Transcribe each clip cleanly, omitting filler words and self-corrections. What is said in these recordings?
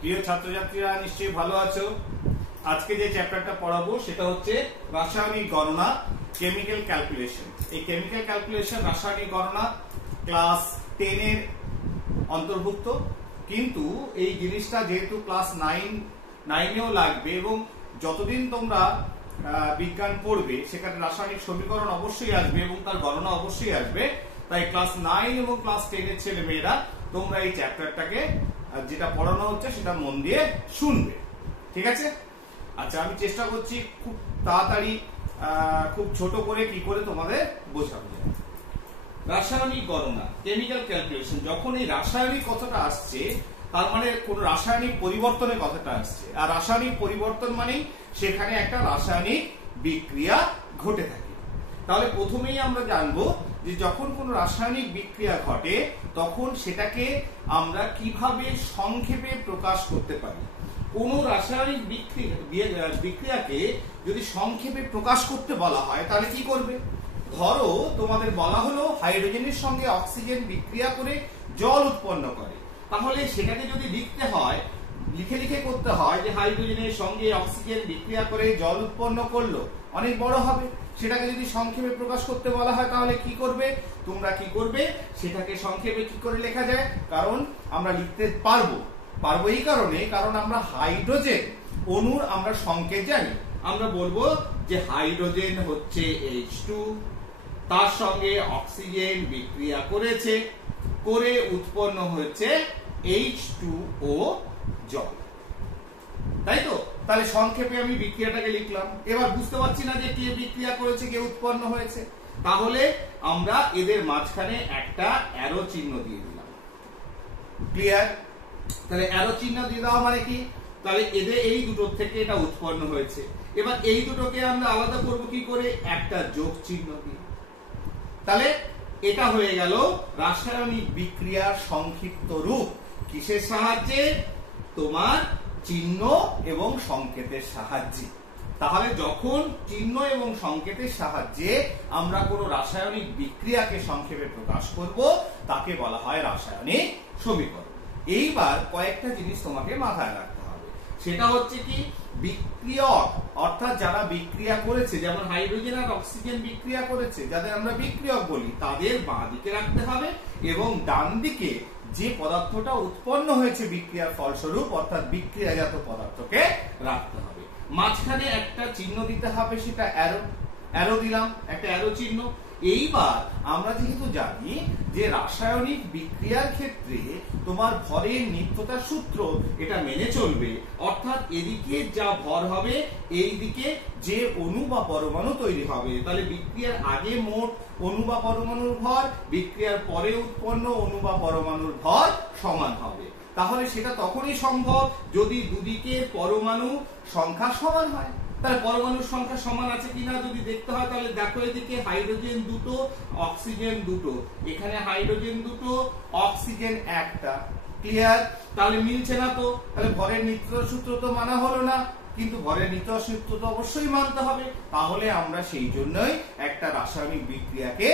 প্রিয় ছাত্রছাত্রীরা নিশ্চয়ই ভালো আছো। আজকে যে চ্যাপ্টারটা পড়াবো সেটা হচ্ছে রাসায়নিক গণনা, কেমিক্যাল ক্যালকুলেশন। এই কেমিক্যাল ক্যালকুলেশন রাসায়নিক গণনা ক্লাস 10 এর অন্তর্ভুক্ত, কিন্তু এই জিনিসটা যেহেতু ক্লাস 9-এও লাগবে এবং যতদিন তোমরা বিজ্ঞান পড়বে সেখানে রাসায়নিক সমীকরণ অবশ্যই আসবে এবং তার গণনা অবশ্যই আসবে। তাই ক্লাস 9 এবং ক্লাস 10 এর ছেলে মেয়েরা তোমরা এই চ্যাপ্টারটাকে যেটা পড়ানো হচ্ছে সেটা মন দিয়ে শুনবে, ঠিক আছে? আচ্ছা, আমি চেষ্টা করছি খুব তাড়াতাড়ি খুব ছোট করে কি করে তোমাদের বোঝাবো। রাসায়নিক গণনা, কেমিক্যাল ক্যালকুলেশন, যখন এই রাসায়নিক কথাটা আসছে তার মানে কোন রাসায়নিক পরিবর্তনের কথাটা আসছে, আর রাসায়নিক পরিবর্তন মানেই সেখানে একটা রাসায়নিক বিক্রিয়া ঘটে থাকে। তাহলে প্রথমেই আমরা জানবো যে যখন কোন রাসায়নিক বিক্রিয়া ঘটে তখন সেটাকে আমরা কিভাবে সংক্ষেপে প্রকাশ করতে পারি। কোন রাসায়নিক বিক্রিয়াকে যদি সংক্ষেপে প্রকাশ করতে বলা হয় তাহলে কি করবে? ধরো তোমাদের বলা হলো হাইড্রোজেনের সঙ্গে অক্সিজেন বিক্রিয়া করে জল উৎপন্ন করে, তাহলে সেটাকে যদি লিখতে হয়, লিখে লিখে করতে হয় যে হাইড্রোজেনের সঙ্গে অক্সিজেন বিক্রিয়া করে জল উৎপন্ন করলো, অনেক বড় হবে। সেটাকে যদি সংক্ষেপে প্রকাশ করতে বলা হয় তাহলে কি করবে? তোমরা কি করবে? সেটাকে সংক্ষেপে কি করে লেখা যায়? কারণ আমরা লিখতে পারবো এই কারণে, কারণ আমরা হাইড্রোজেন অণুর আমরা সংকেত জানি। আমরা বলবো যে হাইড্রোজেন হচ্ছে H2, তার সঙ্গে অক্সিজেন বিক্রিয়া করেছে, করে উৎপন্ন হয়েছে H2O জল, তাই তো? তাহলে সংক্ষেপে আমি বিক্রিয়াটাকে লিখলাম। এবার বুঝতে পারছি না যে কে বিক্রিয়া করেছে, কে উৎপন্ন হয়েছে, তাহলে আমরা এদের মাঝখানে একটা অ্যারো চিহ্ন দিয়ে দিলাম। ক্লিয়ার? তাহলে অ্যারো চিহ্ন দিয়ে দেওয়া মানে কি? তাহলে এদের এই দুটো থেকে এটা উৎপন্ন হয়েছে। এবার এই দুটোকে আমরা আলাদা করব কি করে? একটা যোগ চিহ্ন দিয়ে। তাহলে এটা হয়ে গেল রাসায়নিক বিক্রিয়ার সংক্ষিপ্ত রূপ। কিসের সাহায্যে? তোমার চিহ্ন এবং সংকেতের সাহায্যে। তাহলে যখন চিহ্ন এবং সংকেতের সাহায্যে আমরা কোনো রাসায়নিক বিক্রিয়াকে সংক্ষেপে প্রকাশ করব তাকে বলা হয় রাসায়নিক সমীকরণ। এইবার কয়েকটা জিনিস তোমাকে মাথায় রাখতে হবে। সেটা হচ্ছে কি, বিক্রিয়ক অর্থাৎ যারা বিক্রিয়া করেছে, যেমন হাইড্রোজেন আর অক্সিজেন বিক্রিয়া করেছে, যাদের আমরা বিক্রিয়ক বলি, তাদের বাঁ দিকে রাখতে হবে এবং ডান দিকে যে পদার্থটা উৎপন্ন হয়েছে বিক্রিয়ার ফলস্বরূপ অর্থাৎ বিক্রিয়াজাত পদার্থকে রাখতে হবে। মাঝখানে একটা চিহ্ন দিতে হবে, সেটা অ্যারো দিলাম, একটা অ্যারো চিহ্ন। এইবার আমরা যেহেতু জানি যে রাসায়নিক বিক্রিয়ার ক্ষেত্রে তোমার ভরের নিত্যতার সূত্র এটা মেনে চলবে, অর্থাৎ এদিকে যা ভর হবে এই দিকে যে অণু বা পরমাণু তৈরি হবে, তাহলে বিক্রিয়ার আগে মোট অণু বা পরমাণুর ভর, বিক্রিয়ার পরে উৎপন্ন অণু বা পরমাণুর ভর সমান হবে। তাহলে সেটা তখনই সম্ভব যদি দুদিকের পরমাণু সংখ্যা সমান হয়। তাহলে পরমাণুর সংখ্যা সমান আছে কিনা যদি দেখতে হয়, তাহলে দেখো এদিকে হাইড্রোজেন দুটো, অক্সিজেন দুটো, এখানে হাইড্রোজেন দুটো, অক্সিজেন একটা। ক্লিয়ার? তাহলে মিলছে না তো, তাহলে ভরের নিত্যতার সূত্র তো মানা হলো না, কিন্তু ভরের নিত্যতার সূত্র তো অবশ্যই মানতে হবে। তাহলে আমরা সেই জন্যই একটা রাসায়নিক বিক্রিয়াকে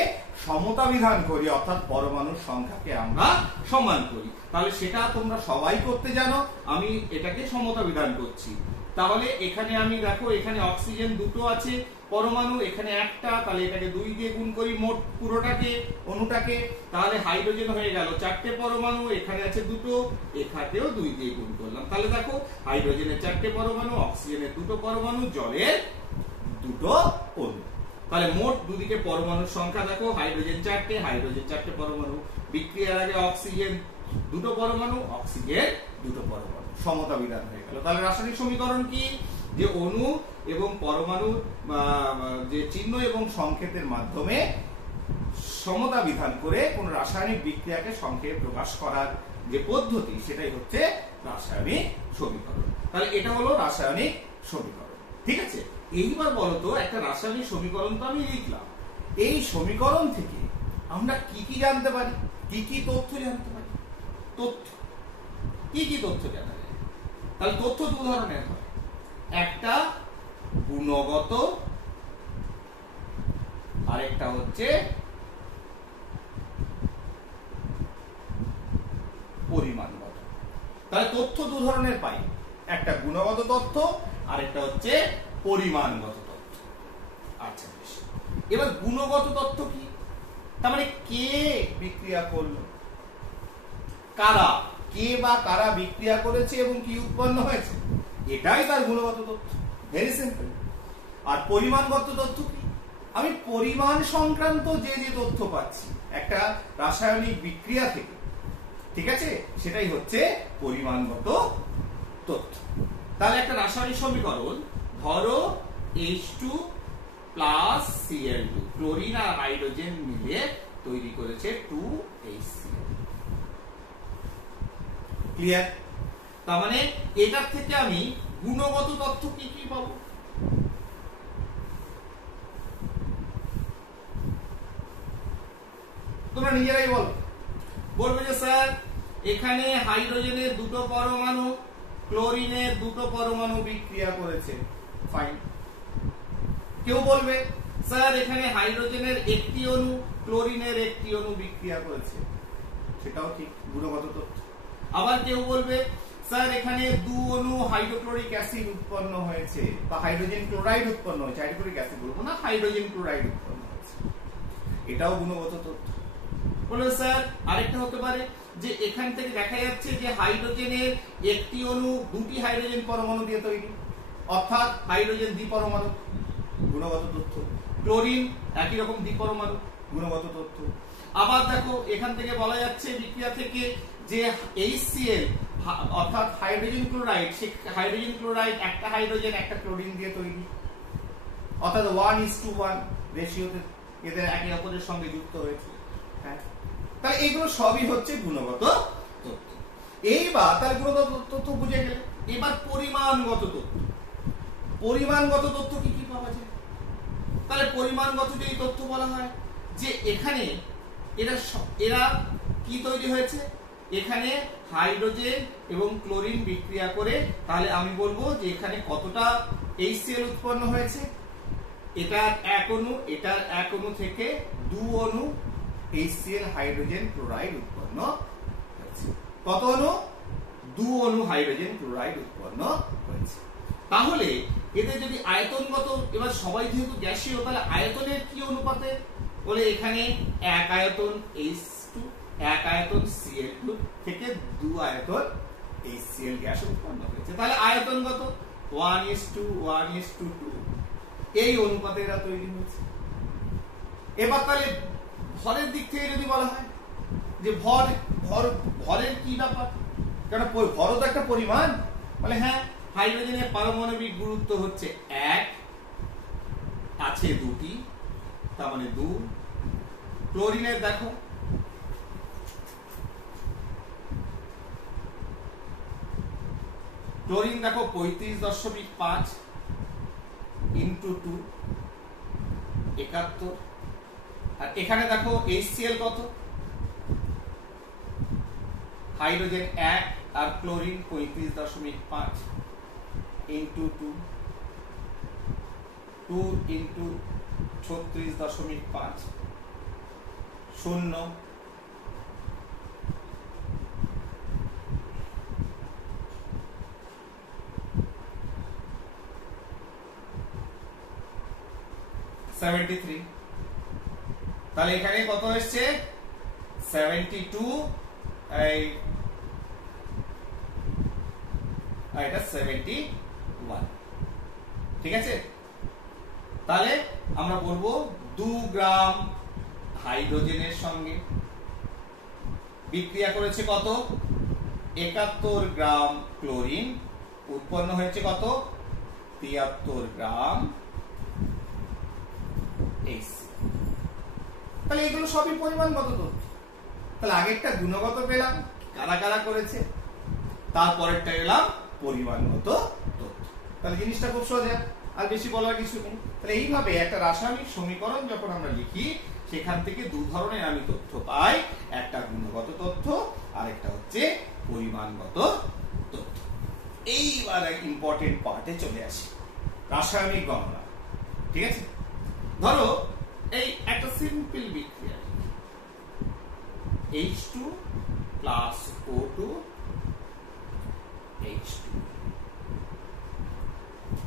সমতা বিধান করি, অর্থাৎ পরমাণুর সংখ্যাকে আমরা সমান করি। তাহলে সেটা তোমরা সবাই করতে জানো, আমি এটাকে সমতা বিধান করছি। তাহলে এখানে আমি দেখো এখানে অক্সিজেন দুটো আছে পরমাণু, এখানে একটা, তাহলে এটাকে 2 দিয়ে গুণ করি মোট পুরোটাকে, অণুটাকে। তাহলে হাইড্রোজেন হয়ে গেল 4টে পরমাণু, এখানে আছে দুটো, এখানেও 2 দিয়ে গুণ করলাম। তাহলে দেখো হাইড্রোজেনের 4টে পরমাণু, অক্সিজেনের 2টো পরমাণু, জলের 2টো অণু। তাহলে মোট দুদিকে পরমাণুর সংখ্যা দেখো, হাইড্রোজেন 4টে, হাইড্রোজেন 4টে পরমাণু, বিক্রিয়ার আগে অক্সিজেন 2টো পরমাণু, অক্সিজেন 2টো পরমাণু, সমতা বিধান হয়ে গেল। তাহলে রাসায়নিক সমীকরণ কি? যে অণু এবং পরমাণুর যে চিহ্ন এবং সংকেতের মাধ্যমে সমতা বিধান করে কোন রাসায়নিক বিক্রিয়াকে সংক্ষেপে প্রকাশ করার যে পদ্ধতি সেটাই হচ্ছে রাসায়নিক সমীকরণ। তাহলে এটা হলো রাসায়নিক সমীকরণ, ঠিক আছে? এইবার বলতো একটা রাসায়নিক সমীকরণ তো আমি লিখলাম, এই সমীকরণ থেকে আমরা কি কি জানতে পারি, কি কি তথ্য জানতে পারি? তথ্য কি কি তথ্য জানা যায়? তাহলে তথ্য দু ধরনের হয়, একটা গুণগত আর একটা হচ্ছে পরিমাণগত। তাহলে তথ্য দু ধরনের পাই, একটা গুণগত তথ্য আর একটা হচ্ছে পরিমাণগত তথ্য। আচ্ছা বেশ, এবার গুণগত তথ্য কি? তার মানে কে বিক্রিয়া করলো, কারা, কে বা কারা বিক্রিয়া করেছে এবং কি উৎপন্ন হয়েছে, এটাই তার গুণগত তথ্য। Very simple. আর পরিমাণগত তথ্য কি? আমি পরিমাণ সংক্রান্ত যে যে তথ্য পাচ্ছি একটা রাসায়নিক বিক্রিয়া থেকে, ঠিক আছে, সেটাই হচ্ছে পরিমাণগত তথ্য। তাহলে একটা রাসায়নিক সমীকরণ, ধরো H2 প্লাস Cl2, ক্লোরিন আর হাইড্রোজেন মিলে তৈরি করেছে 2HCl। ক্লিয়ার? তার মানে এটার থেকে আমি গুণগত তথ্য কি কি পাবো? তোমরা নিজেরাই বলো। বলবে যে স্যার এখানে হাইড্রোজেনের দুটো পরমাণু ক্লোরিনের দুটো পরমাণু বিক্রিয়া করেছে, ফাইন। কেউ বলবে স্যার এখানে হাইড্রোজেনের একটি অণু ক্লোরিনের একটি অণু বিক্রিয়া করেছে, সেটাও ঠিক, গুণগত তথ্য। আবার কেউ বলবে স্যার এখানে দু অণু হাইড্রোক্লোরিক অ্যাসিড উৎপন্ন হয়েছে বা হাইড্রোজেন ক্লোরাইড উৎপন্ন হয়েছে, হাইড্রোক্লোরিক অ্যাসিড বলবো না, হাইড্রোজেন ক্লোরাইড উৎপন্ন হয়েছে, এটাও গুণগত তথ্য। বলবে স্যার আরেকটা হতে পারে যে এখান থেকে দেখা যাচ্ছে যে হাইড্রোজেনের একটি অণু দুটি হাইড্রোজেন পরমাণু দিয়ে তৈরি, অর্থাৎ হাইড্রোজেন দ্বিপরমাণু, গুণগত তথ্য। ক্লোরিন একই রকম দ্বিপরমাণু, গুণগত তথ্য। আবার দেখো এখান থেকে বলা যাচ্ছে বিক্রিয়া থেকে যে HCl অর্থাৎ হাইড্রোজেন ক্লোরাইড, সে হাইড্রোজেন ক্লোরাইড একটা হাইড্রোজেন একটা ক্লোরিন দিয়ে তৈরি, অর্থাৎ 1:1 রেশিওতে এদের একে অপরের সঙ্গে যুক্ত হয়েছে। হ্যাঁ, তাহলে এগুলো সবই হচ্ছে গুণগত তথ্য। এইবার তার গুণগত তথ্য বুঝে গেলে, এবার পরিমাণগত তথ্য। পরিমাণগত তথ্য কি কি পাওয়া যায়? তাহলে পরিমাণগত যদি তথ্য বলা হয় যে এখানে এরা কি তৈরি হয়েছে, এখানে হাইড্রোজেন এবং ক্লোরিন বিক্রিয়া করে, তাহলে আমি বলবো যে এখানে কতটা HCl উৎপন্ন হয়েছে, এটার এক অণু এটার এক অণু থেকে দু অণু HCl হাইড্রোজেন ক্লোরাইড উৎপন্ন হয়েছে। কত অণু? দু অণু হাইড্রোজেন ক্লোরাইড উৎপন্ন হয়েছে। তাহলে এদের যদি আয়তনগত, এবার সবাই যেহেতু গ্যাসীয়, তাহলে আয়তনের কি অনুপাতে? বলে এখানে এক আয়তন H2 এক আয়তন Cl2 থেকে দু আয়তন HCl গ্যাস উৎপন্ন হয়েছে। তাহলে আয়তনগত 1:1:2 এই অনুপাতে এরা তৈরি হয়েছে। এবার তাহলে ভরের দিক থেকে যদি বলা হয় যে ভরের কি ব্যাপার, কারণ ভরও তো একটা পরিমাণ। বলে হ্যাঁ, হাইড্রোজেনের পারমাণবিক গুরুত্ব হচ্ছে 1, আছে দুটি, তার মানে 2। ক্লোরিনের দেখো ক্লোরিন দেখো 35.5 ইন্টু 2 71। আর এখানে দেখো HCl কত, হাইড্রোজেন 1 আর ক্লোরিন 35.5 ইন্টু 2 ইন্টু 36.5 0। তাহলে এখানে কত এসছে 72, এটা 71, ঠিক আছে। তাহলে আমরা বলবো 2 গ্রাম হাইড্রোজেনের সঙ্গে বিক্রিয়া করেছে কত 71 গ্রাম ক্লোরিন, উৎপন্ন হয়েছে কত 73 গ্রাম HCl। তাহলে এগুলো সবই পরিমাণগত তথ্য। তাহলে আগেরটা গুণগত পেলাম কারা কারা করেছে, তারপরেরটা এলাম পরিমাণগত তথ্য। তাহলে জিনিসটা খুব সোজা, আর বেশি বলার কিছু নেই। তাহলে এইভাবে একটা রাসায়নিক সমীকরণ যখন আমরা লিখি, সেখান থেকে দু ধরনের আমি তথ্য পাই, একটা গুণগত তথ্য আর একটা হচ্ছে পরিমাণগত তথ্য। এইবার ইম্পর্টেন্ট পার্টে চলে আসি, রাসায়নিক গণনা। ঠিক আছে, ধরো এই একটা সিম্পল বিক্রিয়া, H2 প্লাস O2 H2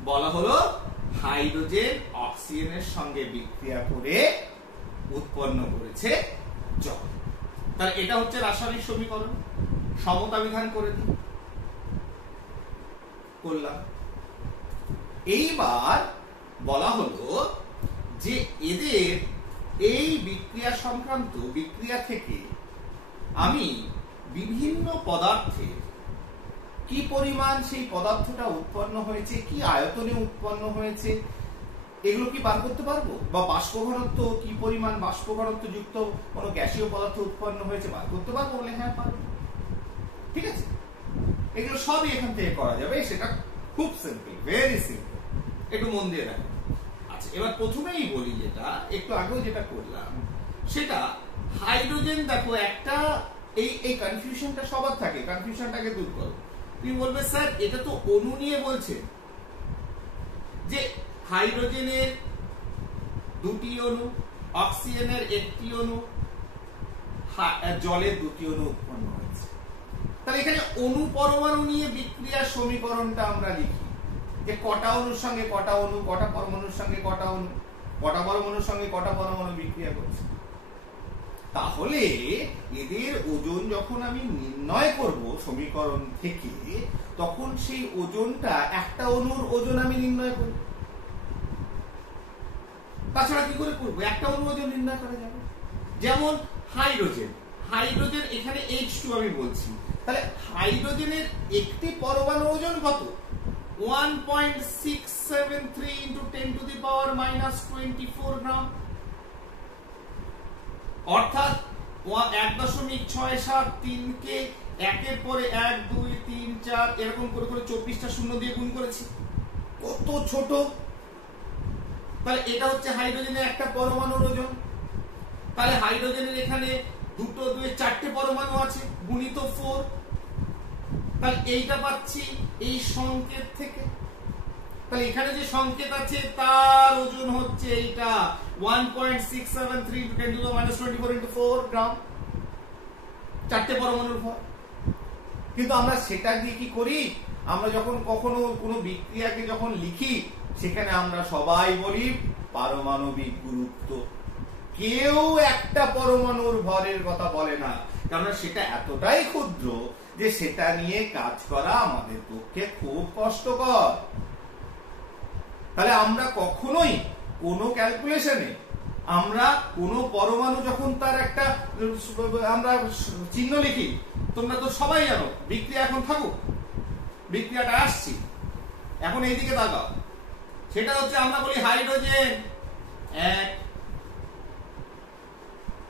বলা হলো হাইড্রোজেন অক্সিজেনের সঙ্গে বিক্রিয়া করে উৎপন্ন করেছে জল। তাহলে এটা হচ্ছে রাসায়নিক সমীকরণ। সমতা বিধান করে দিই, করলাম। এইবার বলা হলো যে এদের এই বিক্রিয়া সংক্রান্ত বিক্রিয়া থেকে আমি বিভিন্ন পদার্থের কি পরিমাণ সেই পদার্থটা উৎপন্ন হয়েছে, কি আয়তনে উৎপন্ন হয়েছে, এগুলো কি বার করতে পারবো? বা বাষ্প ঘনত্ব কি পরিমাণ বাষ্প ঘনত্ব যুক্ত কোনো গ্যাসীয় পদার্থ উৎপন্ন হয়েছে বার করতে পারবো? বলে হ্যাঁ পারবো। ঠিক আছে, এগুলো সবই এখান থেকে করা যাবে। সেটা খুব সিম্পল, ভেরি সিম্পল, একটু মন দিয়ে রাখো। আচ্ছা, এবার প্রথমেই বলি, যেটা একটু আগেও যেটা করলাম, সেটা হাইড্রোজেন। দেখো একটা এই কনফিউশনটা সবার থাকে, কনফিউশনটাকে দূর করো। তুমি বলবে স্যার এটা তো অণু নিয়ে বলছে, যে হাইড্রোজেনের দুটি অণু, অক্সিজেনের একটি অণু, জলের দুটি অণু উৎপন্ন হয়েছে। তাহলে এখানে অণু পরমাণু নিয়ে বিক্রিয়ার সমীকরণটা আমরা লিখি, যে কটা অণুর সঙ্গে কটা অণু, কটা পরমাণুর সঙ্গে কটা অণু, কটা পরমাণুর সঙ্গে কটা পরমাণু বিক্রিয়া করছে। তাহলে এদের ওজন যখন আমি নির্ণয় করব সমীকরণ থেকে, তখন সেই ওজনটা একটা অণুর ওজন আমি নির্ণয় করব। তাছাড়া কি করে করবো? একটা অণুর ওজন নির্ণয় করা যাবে। যেমন হাইড্রোজেন, হাইড্রোজেন এখানে H2 আমি বলছি, তাহলে হাইড্রোজেনের একটি পরমাণু ওজন কত? 1.673 into 10 to the power minus 24 গ্রাম। অর্থাৎ 1.673 কে একের পরে 1 2 3 4 এরকম করে করে 24টা শূন্য দিয়ে গুণ করেছি। কত ছোট! তাহলে এটা হচ্ছে হাইড্রোজেনের একটা পরমাণুর ওজন। তাহলে হাইড্রোজেনের এখানে দুটো দুই চারটে পরমাণু আছে, গুণিত 4। তাহলে এইটা পাচ্ছি এই সংকেত থেকে। তাহলে এখানে যে সংকেত আছে তার ওজন হচ্ছে এইটা 1.673 × 10 to the minus 24 into 4 গ্রাম, চারটে পরমাণুর ভর। কিন্তু আমরা সেটা দিয়ে কি করি? আমরা যখন কখনো কোনো বিক্রিয়াকে যখন লিখি, সেখানে আমরা সবাই বলি পারমাণবিক গুরুত্ব। কেউ একটা পরমাণুর ভরের কথা বলে না, কারণ সেটা এতটাই ক্ষুদ্র যে সেটা নিয়ে কাজ করা আমাদের পক্ষে খুব কষ্টকর। তাহলে আমরা কখনোই কোনো ক্যালকুলেশনে আমরা কোনো পরমাণু যখন তার একটা আমরা চিহ্ন লিখি, তোমরা তো সবাই জানো বিক্রিয়া এখন থাকুক, বিক্রিয়াটা আসছি, এখন এইদিকে তাকাও। সেটা হচ্ছে আমরা বলি হাইড্রোজেন এক,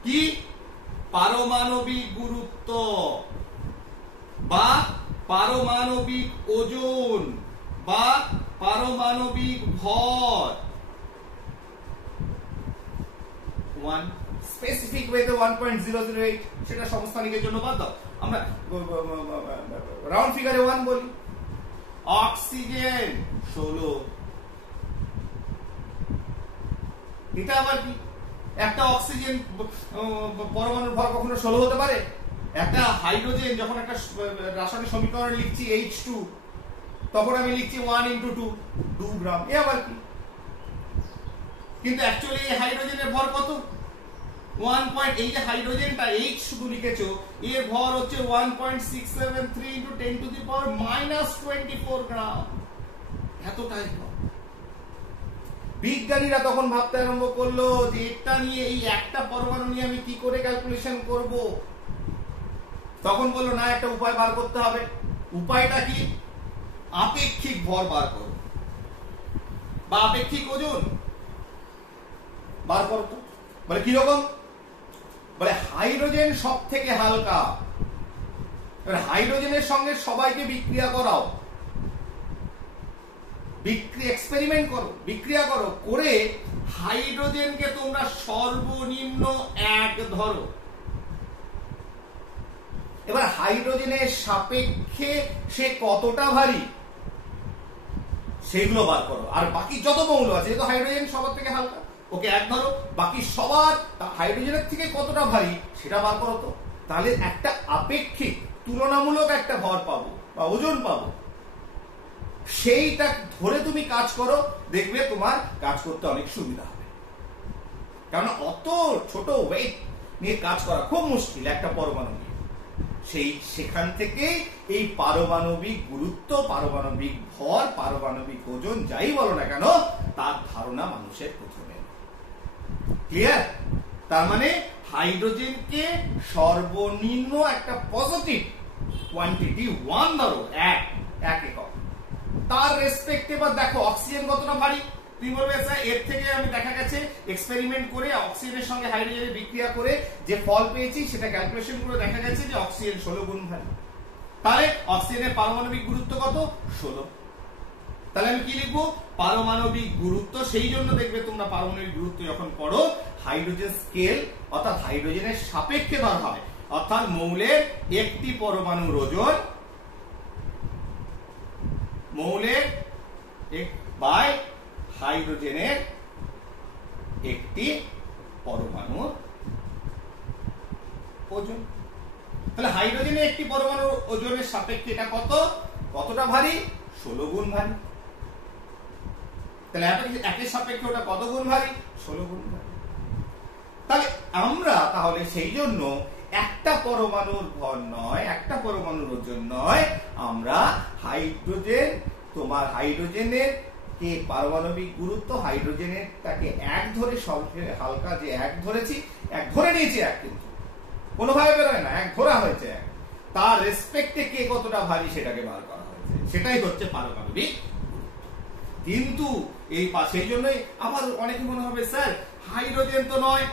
কি পারমাণবিক গুরুত্ব বা পারমাণবিক ওজন বা পারমাণবিক ভর 1 স্পেসিফিক ওয়েতে 1.008, সেটা সমস্থানিকের জন্য বাদ দাও, আমরা রাউন্ড ফিগারে 1 বলি। অক্সিজেন 16, এটা আবার কি? একটা অক্সিজেন পরমাণুর ভর কখনো 16 হতে পারে? একটা হাইড্রোজেন যখন একটা রাসায়নিক সমীকরণ লিখছি H2, তখন আমি লিখছি 1 × 2 গ্রাম। এ আবার কি? কিন্তু অ্যাকচুয়ালি এই হাইড্রোজেনের ভর কত? 1. এই যে হাইড্রোজেনটা H শুধু লিখেছো, এর ভর হচ্ছে 1.673 × 10 to the power minus 24 গ্রাম। এতটাই ভর। বিজ্ঞানীরা তখন ভাবতে আরম্ভ করলো যে এটা নিয়ে, এই একটা পরমাণু নিয়ে আমি কি করে ক্যালকুলেশন করব। তখন বললো না, একটা উপায় বার করতে হবে। উপায়টা কি? আপেক্ষিক ভর বার করো বা আপেক্ষিক ওজন বার করো। তো বলে কিরকম? বলে হাইড্রোজেন সব থেকে হালকা, হাইড্রোজেনের সঙ্গে সবাইকে বিক্রিয়া করাও, এক্সপেরিমেন্ট করো, বিক্রিয়া করো, করে হাইড্রোজেনকে তোমরা সর্বনিম্ন 1 ধরো। এবার হাইড্রোজেনের সাপেক্ষে সে কতটা ভারী সেগুলো বার করো, আর বাকি যত মৌল আছে, যেহেতু হাইড্রোজেন সবার থেকে হালকা, ওকে 1 ধরো, বাকি সবার হাইড্রোজেনের থেকে কতটা ভারী সেটা বার করো। তো তাহলে একটা আপেক্ষিক তুলনামূলক একটা ভর পাবো, বা ওজন পাবো, সেইটা ধরে তুমি কাজ করো, দেখবে তোমার কাজ করতে অনেক সুবিধা হবে। কারণ অত ছোট ওয়েট নিয়ে কাজ করা খুব মুশকিল একটা পরমাণু নিয়ে। সেখান থেকে এই পারমাণবিক গুরুত্ব, পারমাণবিক ভর, পারমাণবিক ওজন যাই বলো না কেন, তার ধারণা মানুষের প্রথমে। ক্লিয়ার? তার মানে হাইড্রোজেনকে সর্বনিম্ন একটা পজিটিভ কোয়ান্টিটি 1 ধরো, এক একক, তার রেসপেক্টে বা দেখো অক্সিজেন কতটা ভারী। তুমি বলবে স্যার এর থেকে আমি দেখা গেছে এক্সপেরিমেন্ট করে অক্সিজেনের সঙ্গে হাইড্রোজেনের বিক্রিয়া করে যে ফল পেয়েছি সেটা ক্যালকুলেশন করে দেখা গেছে যে অক্সিজেন 16 গুণ ভারী। তাহলে অক্সিজেনের পারমাণবিক গুরুত্ব কত? 16। তাহলে আমি কি লিখবো? পারমাণবিক গুরুত্ব। সেই জন্য দেখবে তোমরা পারমাণবিক গুরুত্ব যখন পড়ো হাইড্রোজেন স্কেল অর্থাৎ হাইড্রোজেনের সাপেক্ষে ধরা হয়, অর্থাৎ মৌলের একটি পরমাণুর ওজন মৌলের বাই হাইড্রোজেনের একটি পরমাণুর ওজন। তাহলে হাইড্রোজেনের একটি পরমাণুর ওজনের সাপেক্ষে এটা কতটা ভারী? 16 গুণ ভারী। তাহলে একের সাপেক্ষে ওটা কত গুণ ভারী? 16 গুণ ভারী। তাহলে সেই জন্য একটা পরমাণুর ভর নয়, একটা পরমাণুর ওজন নয়, আমরা হাইড্রোজেনের কে পারমাণবিক গুরুত্ব, হাইড্রোজেনের তাকে এক ধরে, সবচেয়ে হালকা যে এক ধরেছি, এক ধরে নিয়েছি, এক কিন্তু কোনোভাবে বেরোয় না, এক ধরা হয়েছে, এক তার রেসপেক্টে কে কতটা ভারী সেটাকে বার করা হয়েছে, সেটাই হচ্ছে পারমাণবিক। কিন্তু সেই জন্যই আবার অনেকে মনে হবে স্যার হাইড্রোজেন তো নয়,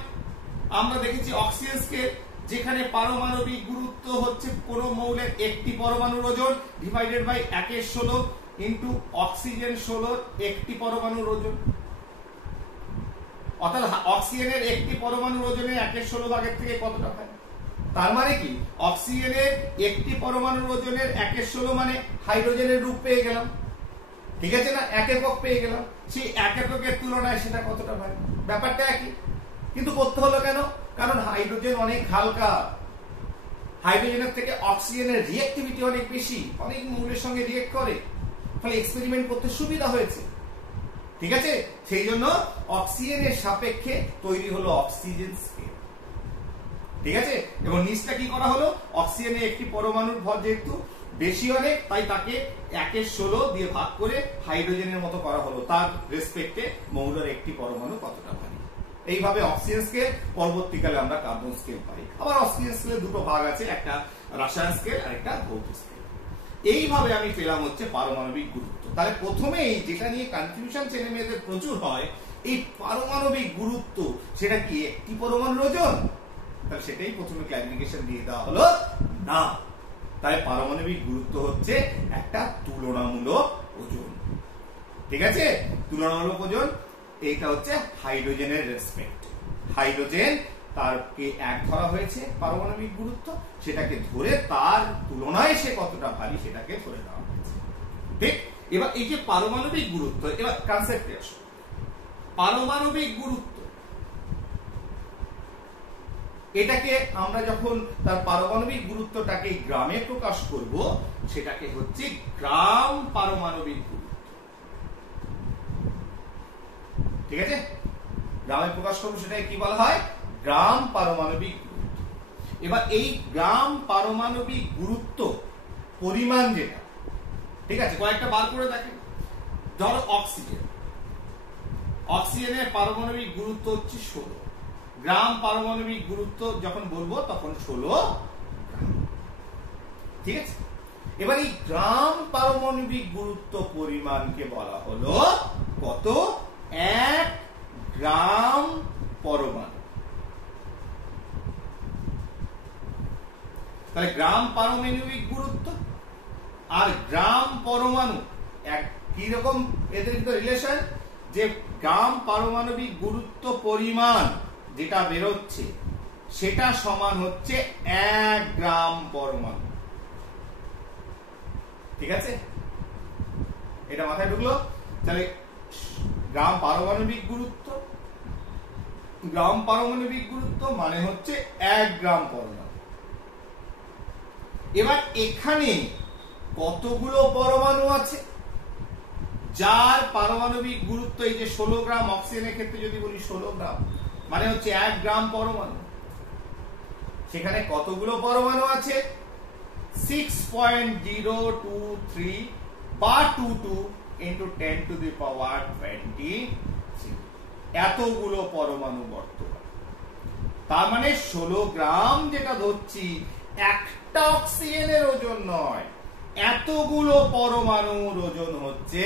আমরা দেখেছি অক্সিজেন স্কেল যেখানে পারমাণবিক গুরুত্ব হচ্ছে কোন মৌলের একটি পরমাণুর ওজন ডিভাইডেড বাই 1/16 ইন্টু অক্সিজেন 16 একটি পরমাণুর ওজন, অর্থাৎ অক্সিজেনের একটি পরমাণুর ওজনে 1/16 ভাগের থেকে কতটা হয়। তার মানে কি অক্সিজেনের একটি পরমাণুর ওজনের 1/16 মানে হাইড্রোজেনের রূপ পেয়ে গেলাম, ঠিক আছে না, এক একক পেয়ে গেলাম। সেই এক এককের তুলনায় সেটা কতটা ভারী, ব্যাপারটা একই, কিন্তু করতে হলো কেন? কারণ হাইড্রোজেন অনেক হালকা, হাইড্রোজেনের থেকে অক্সিজেনের রিঅ্যাক্টিভিটি অনেক বেশি, অনেক মৌলের সঙ্গে রিঅ্যাক্ট করে, ফলে এক্সপেরিমেন্ট করতে সুবিধা হয়েছে, ঠিক আছে। সেই জন্য অক্সিজেনের সাপেক্ষে তৈরি হলো অক্সিজেন স্কেল, ঠিক আছে। এবং নিচটা কি করা হলো? অক্সিজেনের একটি পরমাণুর ভর যেহেতু বেশি অনেক, তাই তাকে 1/16 দিয়ে ভাগ করে হাইড্রোজেনের মতো করা হলো, তার রেসপেক্টে মৌলের একটি পরমাণু কতটা ভারী। এইভাবে অক্সিজেন স্কেল, পরবর্তীকালে আমরা কার্বন স্কেল পাই। আবার অক্সিজেন স্কেলে দুটো ভাগ আছে, একটা রাসায়ন স্কেল আর একটা ভৌত স্কেল। এইভাবে আমি পেলাম হচ্ছে পারমাণবিক গুরুত্ব। তাহলে প্রথমেই যেটা নিয়ে কনফিউশন ছেলে মেয়েদের প্রচুর হয়, এই পারমাণবিক গুরুত্ব সেটা কি একটি পরমাণুর ওজন? তাহলে সেটাই প্রথমে ক্লারিফিকেশন দিয়ে দেওয়া হলো না। তাই পারমাণবিক গুরুত্ব হচ্ছে একটা তুলনামূলক ওজন, ঠিক আছে। তুলনামূলক ওজন এইটা হচ্ছে হাইড্রোজেনের রেসপেক্ট, হাইড্রোজেন তারকে এক ধরা হয়েছে পারমাণবিক গুরুত্ব, সেটাকে ধরে তার তুলনায় সে কতটা ভারী সেটাকে ধরে নেওয়া হয়েছে, ঠিক। এবার এই যে পারমাণবিক গুরুত্ব, এবার কনসেপ্টে আসো। পারমাণবিক গুরুত্ব এটাকে আমরা যখন তার পারমাণবিক গুরুত্বটাকে গ্রামে প্রকাশ করব, সেটাকে হচ্ছে গ্রাম পারমাণবিক গুরুত্ব, ঠিক আছে। গ্রামে প্রকাশ করবো সেটাকে কি বলা হয়? গ্রাম পারমাণবিক গুরুত্ব। এবার এই গ্রাম পারমাণবিক গুরুত্ব পরিমাণ যেটা, ঠিক আছে, কয়েকটা বার করে দেখেন। ধরো অক্সিজেনের পারমাণবিক গুরুত্ব হচ্ছে 16 গ্রাম, পারমাণবিক গুরুত্ব যখন বলবো তখন 16 গ্রাম, ঠিক আছে। এবার এই গ্রাম পারমাণবিক গুরুত্ব পরিমাণকে বলা হলো কত? 1 গ্রাম পরমাণু। তাহলে গ্রাম পারমাণবিক গুরুত্ব আর গ্রাম পরমাণু কি রকম এদের রিলেশন, যে গ্রাম পারমাণবিক গুরুত্ব পরিমাণ যেটা বেরোচ্ছে সেটা সমান হচ্ছে 1 গ্রাম পরমাণু, ঠিক আছে। এটা মাথায় ঢুকলো? তাহলে গ্রাম পারমাণবিক গুরুত্ব মানে হচ্ছে 1 গ্রাম পরমাণু। এবার এখানে কতগুলো পরমাণু আছে, যার পারমাণবিক গুরুত্ব এই যে 16 গ্রাম, অক্সিজেনের ক্ষেত্রে যদি বলি 16 গ্রাম মানে হচ্ছে 1 গ্রাম পরমাণু, সেখানে কতগুলো পরমাণু আছে? 6.023 বা 22 into 10 to the power 23 এতগুলো পরমাণু বর্তমান। তার মানে 16 গ্রাম যেটা ধরছি একটা অক্সিজেনের ওজন নয়, এতগুলো পরমাণুর ওজন হচ্ছে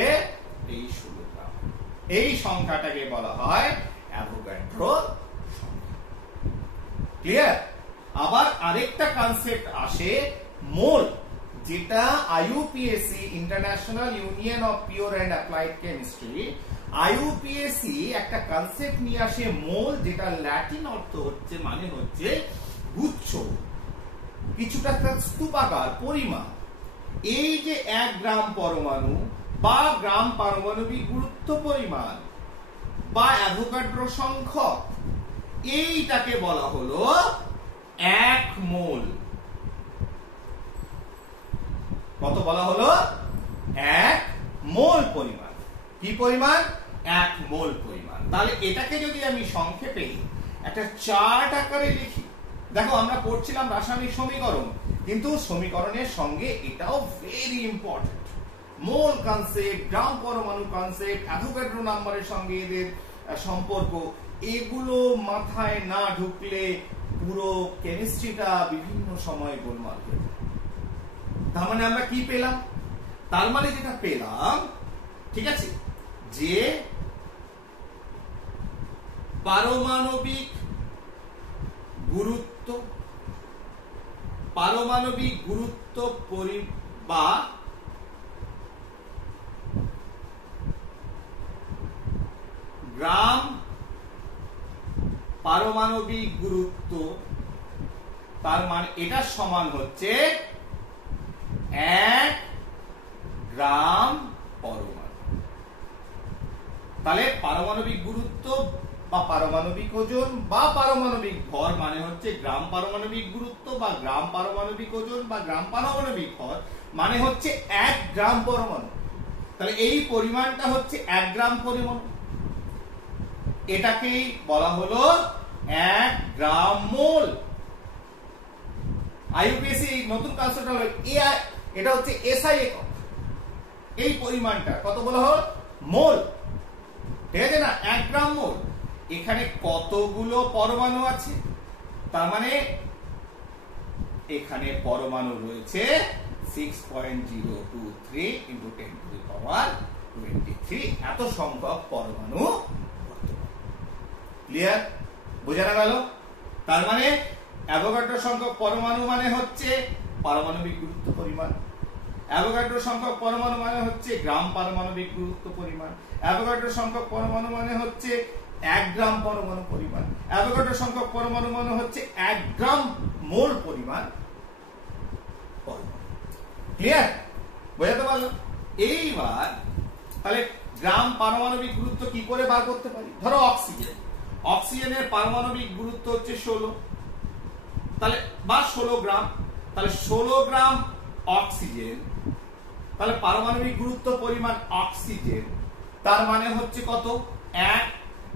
এই 16 গ্রাম। এই সংখ্যাটাকে বলা হয় অ্যাভোগাড্রো সংখ্যা। ক্লিয়ার? আবার আরেকটা কনসেপ্ট আসে মোল, যেটা IUPAC International Union of Pure and Applied Chemistry, IUPAC একটা কনসেপ্ট নিয়ে আসে মোল, যেটা ল্যাটিন অর্থ হচ্ছে মানে হচ্ছে গুচ্ছ, কিছুটা স্তূপাকার পরিমাণ। এই যে 1 গ্রাম পরমাণু বা গ্রাম পারমাণবিক গুরুত্ব পরিমাণ বা অ্যাভোগাড্রো সংখ্যক, এইটাকে বলা হলো 1 মোল। কত বলা হলো? 1 মোল পরিমাণ। কি পরিমাণ? 1 মোল পরিমাণ। তাহলে এটাকে যদি আমি সংক্ষেপে একটা চার্ট আকারে লিখি, দেখো আমরা পড়ছিলাম রাসায়নিক সমীকরণ, কিন্তু সমীকরণের সঙ্গে এটাও ভেরি ইম্পর্টেন্ট। মোল কনসেপ্ট, গ্রাম পরমাণু কনসেপ্ট, অ্যাভোগাড্রো নাম্বারের সঙ্গে এদের সম্পর্ক, এগুলো মাথায় না ঢুকলে পুরো কেমিস্ট্রিটা বিভিন্ন সময় গোলমাল হয়ে যায়। তার মানে আমরা কি পেলাম? তার মানে যেটা পেলাম, ঠিক আছে, যে পারমাণবিক গুরুত্ব বা গ্রাম পারমাণবিক গুরুত্ব, তার মানে এটা সমান হচ্ছে 1 গ্রাম পরমাণু। তাহলে পারমাণবিক গুরুত্ব বা পারমাণবিক ওজন বা পারমাণবিক ভর মানে হচ্ছে গ্রাম পারমাণবিক গুরুত্ব বা গ্রাম পারমাণবিক ওজন বা গ্রাম পারমাণবিক ভর মানে হচ্ছে 1 গ্রাম পরমাণু। তাহলে এই পরিমাণটা হচ্ছে 1 গ্রাম পরমাণু, এটাকেই বলা হলো 1 গ্রাম মোল। আইইউপিএসসি নতুন কনসেপ্ট হলো এটা হচ্ছে এসআই একক। এই পরিমাণটা কত বলা হলো? মোল। ঠিক আছে না? 1 গ্রাম মোল। এখানে কতগুলো পরমাণু আছে? তার মানে এখানে পরমাণু রয়েছে 6.023 into 10 to the power 23 এত সংখ্যক পরমাণু। ক্লিয়ার? বোঝা গেল? তার মানে অ্যাভোগাড্রো সংখ্যক পরমাণু মানে হচ্ছে পারমাণবিক গুরুত্ব পরিমাণ, অ্যাভোগাড্রো সংখ্যক পরমাণু মানে হচ্ছে গ্রাম পারমাণবিক গুরুত্ব পরিমাণ, অ্যাভোগাড্রো সংখ্যক পরমাণু মানে হচ্ছে 1 গ্রাম পরমাণু পরিমাণ, অ্যাভোগাড্রো সংখ্যক পরমাণু মানে হচ্ছে 1 গ্রাম মোল পরিমাণ পরমাণু। ক্লিয়ার? বোঝাতে পারলাম? এইবার তাহলে গ্রাম পারমাণবিক গুরুত্ব কি করে বার করতে পারি? ধরো অক্সিজেনের পারমাণবিক গুরুত্ব হচ্ছে 16, তাহলে বা 16 গ্রাম, তাহলে 16 গ্রাম অক্সিজেন, তাহলে পারমাণবিক গুরুত্ব পরিমাণ অক্সিজেন, তার মানে হচ্ছে কত? 1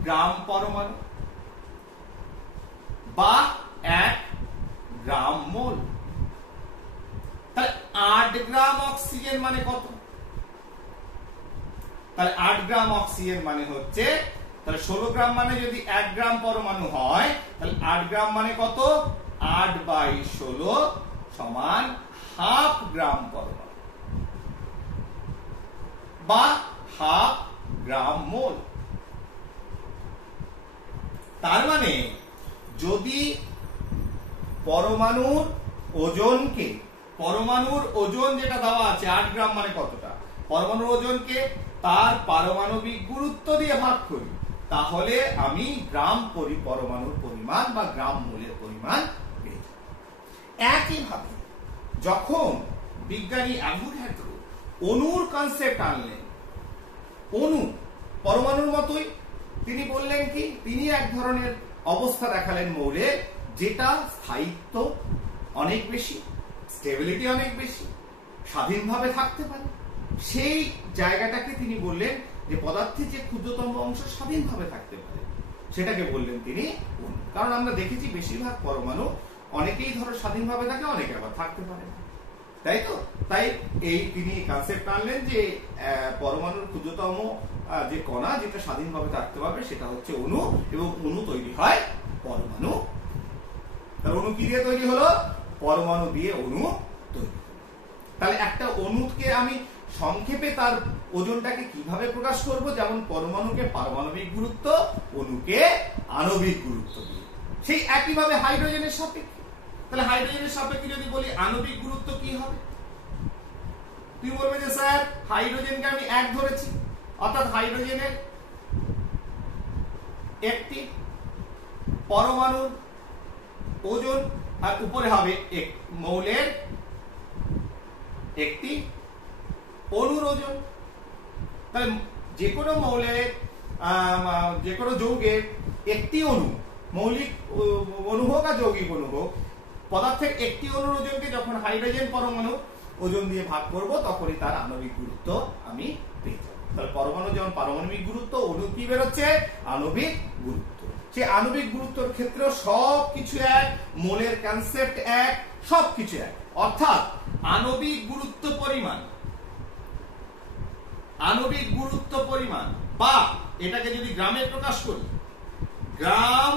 গ্রাম পরমাণু বা 1 গ্রাম মোল। তাহলে 8 গ্রাম অক্সিজেন মানে কত? তাহলে 8 গ্রাম অক্সিজেন মানে হচ্ছে, তাহলে 16 গ্রাম মানে যদি 1 গ্রাম পরমাণু হয়, তাহলে 8 গ্রাম মানে কত? 8/16 সমান হাফ গ্রাম পরমাণু বা হাফ গ্রাম মোল। তার মানে যদি পরমাণুর ওজনকে, পরমাণুর ওজন যেটা দেওয়া আছে 8 গ্রাম মানে কতটা, পরমাণুর ওজনকে তার পারমাণবিক গুরুত্ব দিয়ে ভাগ করি, তাহলে আমি গ্রাম পরমাণুর পরিমাণ বা গ্রাম মোলের পরিমাণ পেয়ে যাব। একইভাবে যখন বিজ্ঞানী অ্যাভোগাড্রো অণুর কনসেপ্ট আনলেন, অণু পরমাণুর মতোই, তিনি বললেন কি, তিনি এক ধরনের অবস্থা দেখালেন মৌলের, যেটা স্থায়িত্ব অনেক বেশি, স্টেবিলিটি অনেক বেশি, স্বাধীনভাবে থাকতে পারে, সেই জায়গাটাকে তিনি বললেন যে পদার্থের যে ক্ষুদ্রতম অংশ স্বাধীনভাবে থাকতে পারে, সেটাকে বললেন তিনি অণু। কারণ আমরা দেখেছি বেশিরভাগ পরমাণু অনেকেই ধরো স্বাধীনভাবে থাকে, অনেকে আবার থাকতে পারে না, তাই তো। তাই এই তিনি কনসেপ্ট আনলেন যে পরমাণুর ক্ষুদ্রতম যে কণা যেটা স্বাধীনভাবে থাকতে পারবে সেটা হচ্ছে অণু, এবং অণু তৈরি হয় পরমাণু। তার অণু কি দিয়ে তৈরি হলো? পরমাণু দিয়ে অণু তৈরি। তাহলে একটা অণুকে আমি সংক্ষেপে তার ওজনটাকে কিভাবে প্রকাশ করব? যেমন পরমাণুকে পারমাণবিক গুরুত্ব, অণুকে আণবিক গুরুত্ব দিয়ে। সেই একইভাবে হাইড্রোজেনের সাপেক্ষে, তাহলে হাইড্রোজেনের সাপেক্ষে যদি বলি আণবিক গুরুত্ব কি হবে? তুমি বলবে যে স্যার হাইড্রোজেনকে আমি 1 ধরেছি, অর্থাৎ হাইড্রোজেনের একটি পরমাণুর ওজন আর উপরে হবে মৌলের একটি অণুর ওজন। তাহলে যে কোনো মৌলের যে কোনো যৌগের একটি অণু, মৌলিক অণু হোক আর যৌগিক অণু হোক, পদার্থের একটি অণুর ওজনকে যখন হাইড্রোজেন পরমাণু ওজন দিয়ে ভাগ করব তখনই তার আণবিক গুরুত্ব আমি পেয়ে যাব। তাহলে পরমাণু যেমন পারমাণবিক গুরুত্ব, অণু কি বেরোচ্ছে? আণবিক গুরুত্ব। সেই আণবিক গুরুত্বের ক্ষেত্রে সবকিছু এক, মোলের কনসেপ্ট এক, সবকিছু এক। অর্থাৎ আণবিক গুরুত্ব পরিমাণ, আণবিক গুরুত্ব পরিমাণ, বা এটাকে যদি গ্রামে প্রকাশ করি, গ্রাম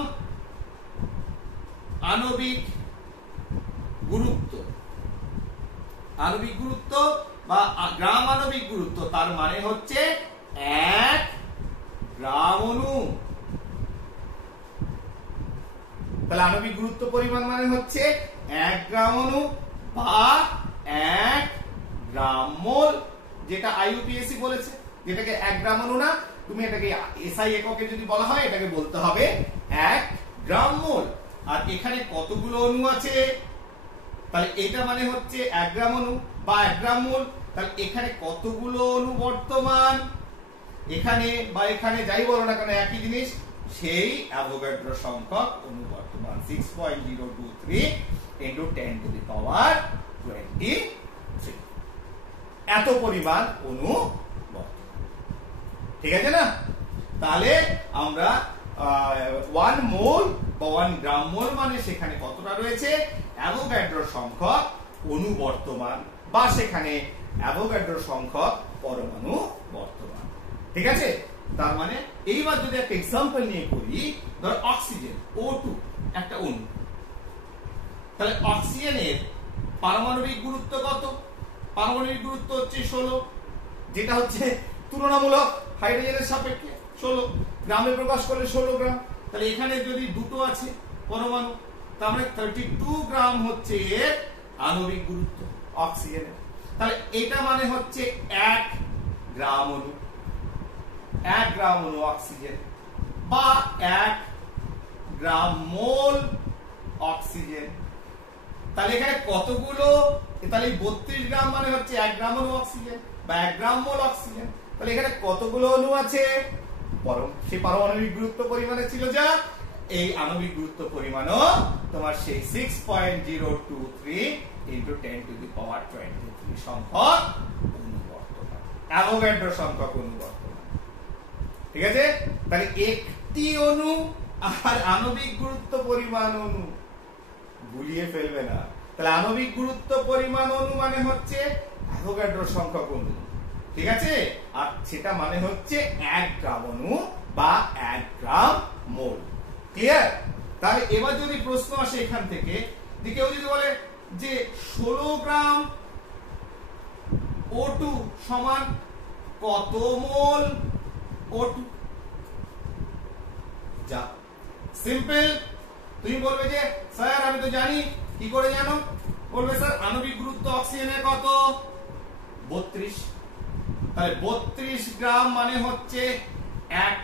আণবিক গুরুত্ব, আণবিক গুরুত্ব বা গ্রাম আণবিক গুরুত্ব, তার মানে হচ্ছে 1 গ্রাম অণু। তাহলে আণবিক গুরুত্ব পরিমাণ মানে হচ্ছে 1 গ্রাম অণু বা 1 গ্রাম মোল, যেটা আইইউপিএসি বলেছে, যেটাকে 1 গ্রাম অণু না, তুমি এটাকে এসআই এককে যদি বলা হয় এটাকে বলতে হবে 1 গ্রাম মোল। আর এখানে কতগুলো অণু আছে? তাহলে এটা মানে হচ্ছে 1 গ্রাম অণু বা 1 গ্রাম মোল। তাহলে এখানে কতগুলো অণু বর্তমান? এখানে বা এখানে যাই বলো না কেন একই জিনিস, সেই অ্যাভোগাড্রো সংখ্যক অণু বর্তমান 6.023 into 10 to the power 23, এত পরিমাণ অণু বর্তমান। ঠিক আছে না? তাহলে আমরা 1 মোল বা 1 গ্রাম মোল মানে সেখানে কতটা রয়েছে? অ্যাভোগাড্রো সংখ্যক অণু বর্তমান, বা সেখানে অ্যাভোগাড্রো সংখ্যক পরমাণু বর্তমান। ঠিক আছে? তার মানে এইবার যদি একটা এক্সাম্পল নিয়ে করি, ধর অক্সিজেন O2 একটা অণু, তাহলে অক্সিজেনের পারমাণবিক গুরুত্ব কত? পারমাণবিক গুরুত্ব হচ্ছে 16, যেটা হচ্ছে তুলনামূলক হাইড্রোজেনের সাপেক্ষে 16 গ্রামে প্রকাশ করলে 16 গ্রাম। তাহলে এখানে যদি দুটো আছে পরমাণু, তার মানে 32 গ্রাম হচ্ছে এর আণবিক গুরুত্ব অক্সিজেনের। তাহলে এটা মানে হচ্ছে 1 গ্রাম অণু, 1 গ্রাম অণু অক্সিজেন, বা 1 গ্রাম মোল অক্সিজেন। তাহলে এখানে কতগুলো? তাহলে 32 গ্রাম মানে হচ্ছে 1 গ্রাম অণু অক্সিজেন বা 1 গ্রাম মোল অক্সিজেন। তাহলে এখানে কতগুলো অণু আছে? সেই পারমাণবিক গুরুত্ব পরিমাণে ছিল যা, এই আণবিক গুরুত্ব পরিমাণও তোমার সেই 6.023 into 10 to the power 23 সংখ্যক অণু বর্তমান, অ্যাভোগাড্রো সংখ্যক অণু বর্তমান। ঠিক আছে? তাহলে একটি অণু আর আণবিক গুরুত্ব পরিমাণ অণু, ভুলিয়ে ফেলবে না। তাহলে আণবিক গুরুত্ব পরিমাণ অণু মানে হচ্ছে অ্যাভোগাড্রো সংখ্যক অণু। ঠিক আছে? আর সেটা মানে হচ্ছে 1 গ্রাম অণু বা 1 গ্রাম মোল। ক্লিয়ার? তাহলে এবার যদি প্রশ্ন আসে এখান থেকে, যে কেউ যদি বলে যে 16 গ্রাম O2 সমান কত মোল O2? যা সিম্পল, তুমি বলবে যে স্যার আমি তো জানি। কি করে জানো? বলবে স্যার আণবিক গুরুত্ব অক্সিজেনের কত? 32। তাহলে 32 গ্রাম মানে হচ্ছে 1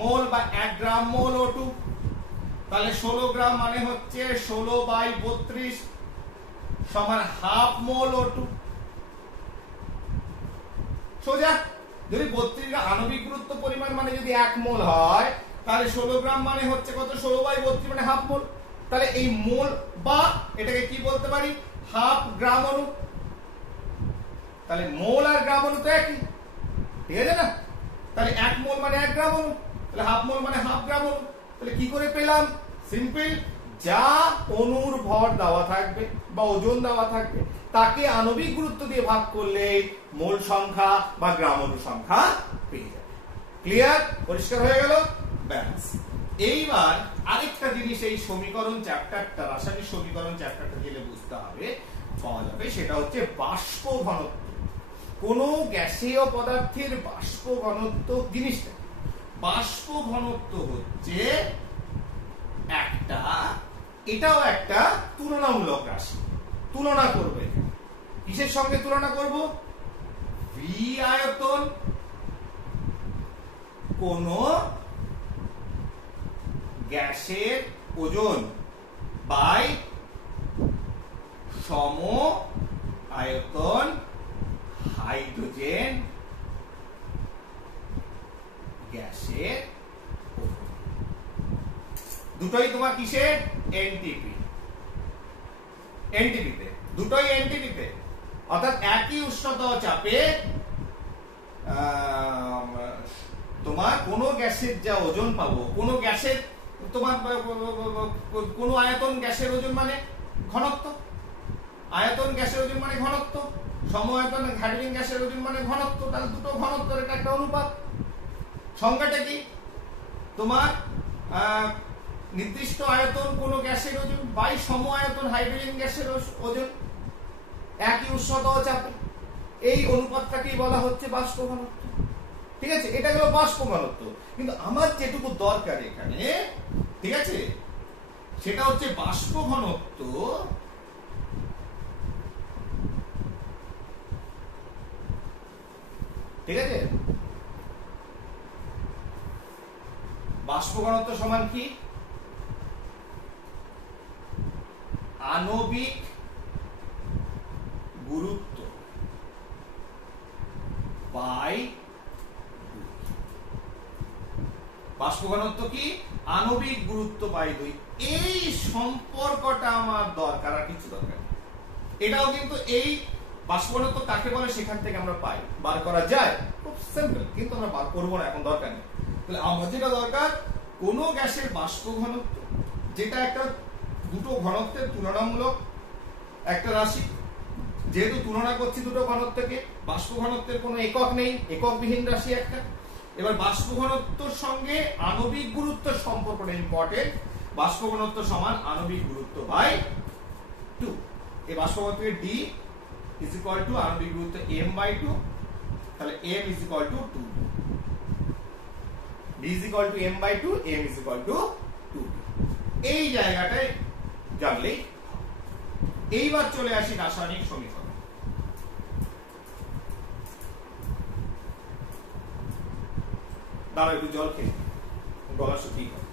মোল বা 1 গ্রাম মোল O2। তাহলে 16 গ্রাম মানে হচ্ছে 16/32 সমান হাফ মোল O2। সোজা। যদি 32 গ্রাম আণবিক গুরুত্ব পরিমাণ মানে যদি 1 মোল হয়, তাহলে 16 গ্রাম মানে হচ্ছে কত? 16/32 মানে হাফ মোল। তাহলে এই মোল বা এটাকে কি বলতে পারি? হাফ গ্রাম অণু। তাহলে মোল আর গ্রাম অণু তো একই, ঠিক আছে না? তাহলে 1 মোল মানে 1 গ্রাম অণু, তাহলে হাফ মোল মানে হাফ গ্রাম অণু। তাহলে কি করে পেলাম? সিম্পল, যা অণুর ভর দেওয়া থাকবে বা ওজন দেওয়া থাকবে তাকে আণবিক গুরুত্ব দিয়ে ভাগ করলে মোল সংখ্যা বা গ্রাম অণু সংখ্যা পেয়ে যাবে। ক্লিয়ার? পরিষ্কার হয়ে গেল? ব্যাস। এইবার আরেকটা জিনিস এই সমীকরণ চ্যাপ্টারটা, রাসায়নিক সমীকরণ চ্যাপ্টারটা গেলে বুঝতে হবে, পাওয়া যাবে, সেটা হচ্ছে বাষ্প ঘনত্ব। কোন গ্যাসীয় পদার্থের বাষ্প ঘনত্ব জিনিসটা, বাষ্প ঘনত্ব হচ্ছে একটা, এটাও একটা তুলনামূলক রাশি। তুলনা করবে, কিসের সঙ্গে তুলনা করব? ভি আয়তন কোন গ্যাসের ওজন বাই সম আয়তন হাইড্রোজেন গ্যাসের ওজন। দুটোই তোমার কিসের? এনটিপি। এনটিপিতে, দুটোই এনটিপিতে, অর্থাৎ একই উষ্ণতা চাপে তোমার কোন গ্যাসের যা ওজন পাবো, কোন গ্যাসের তোমার কোন আয়তন গ্যাসের ওজন মানে ঘনত্ব, আয়তন গ্যাসের ওজন মানে ঘনত্ব, সম আয়তন হাইড্রোজেন গ্যাসের ওজন মানে ঘনত্ব। তাহলে দুটো ঘনত্বের এটা একটা অনুপাত। সংখ্যাটা কি? তোমার নির্দিষ্ট আয়তন কোন গ্যাসের ওজন বাই সম আয়তন হাইড্রোজেন গ্যাসের ওজন, একই উষ্ণতা ও চাপে। এই অনুপাতটাকেই বলা হচ্ছে বাষ্প ঘনত্ব। ঠিক আছে, এটা গেল বাষ্প ঘনত্ব। কিন্তু আমার যেটুকু দরকার এখানে, ঠিক আছে, সেটা হচ্ছে বাষ্প ঘনত্ব ঠিক আছে, বাষ্প ঘনত্ব সমান কি? আণবিক গুরুত্ব বাই, বাষ্প ঘনত্ব কি? আণবিক গুরুত্ব বাই 2। এই সম্পর্কটা আমার দরকার, আর কিছু দরকার। এটাও কিন্তু এই বাষ্প ঘনত্ব কাকে বলে সেখান থেকে আমরা পাই, বার করা যায়, খুব সিম্পল, কিন্তু আমরা বার করবো না, এখন দরকার নেই। তাহলে আমার যেটা দরকার, কোন গ্যাসের বাষ্প ঘনত্ব, যেটা একটা দুটো ঘনত্বের তুলনামূলক একটা রাশি। যেহেতু তুলনা করছি দুটো ঘনত্বকে, বাষ্প ঘনত্বের কোনো একক নেই, এককবিহীন রাশি একটা। এবার বাষ্প ঘনত্বর সঙ্গে আণবিক গুরুত্বের সম্পর্কটা ইম্পর্টেন্ট। বাষ্প ঘনত্ব সমান আণবিক গুরুত্ব বাই 2। এই বাষ্প ঘনত্বের ডি ইজ ইকুয়াল টু আণবিক গুরুত্ব m বাই 2। তাহলে m is equal to 2, d is equal to m by 2, m is equal to 2। এই জায়গাটায় জানলেই। এইবার চলে আসি রাসায়নিক সমীকরণ। দাঁড়া, একটু জল খেয়ে গলা শুকিয়ে গেল।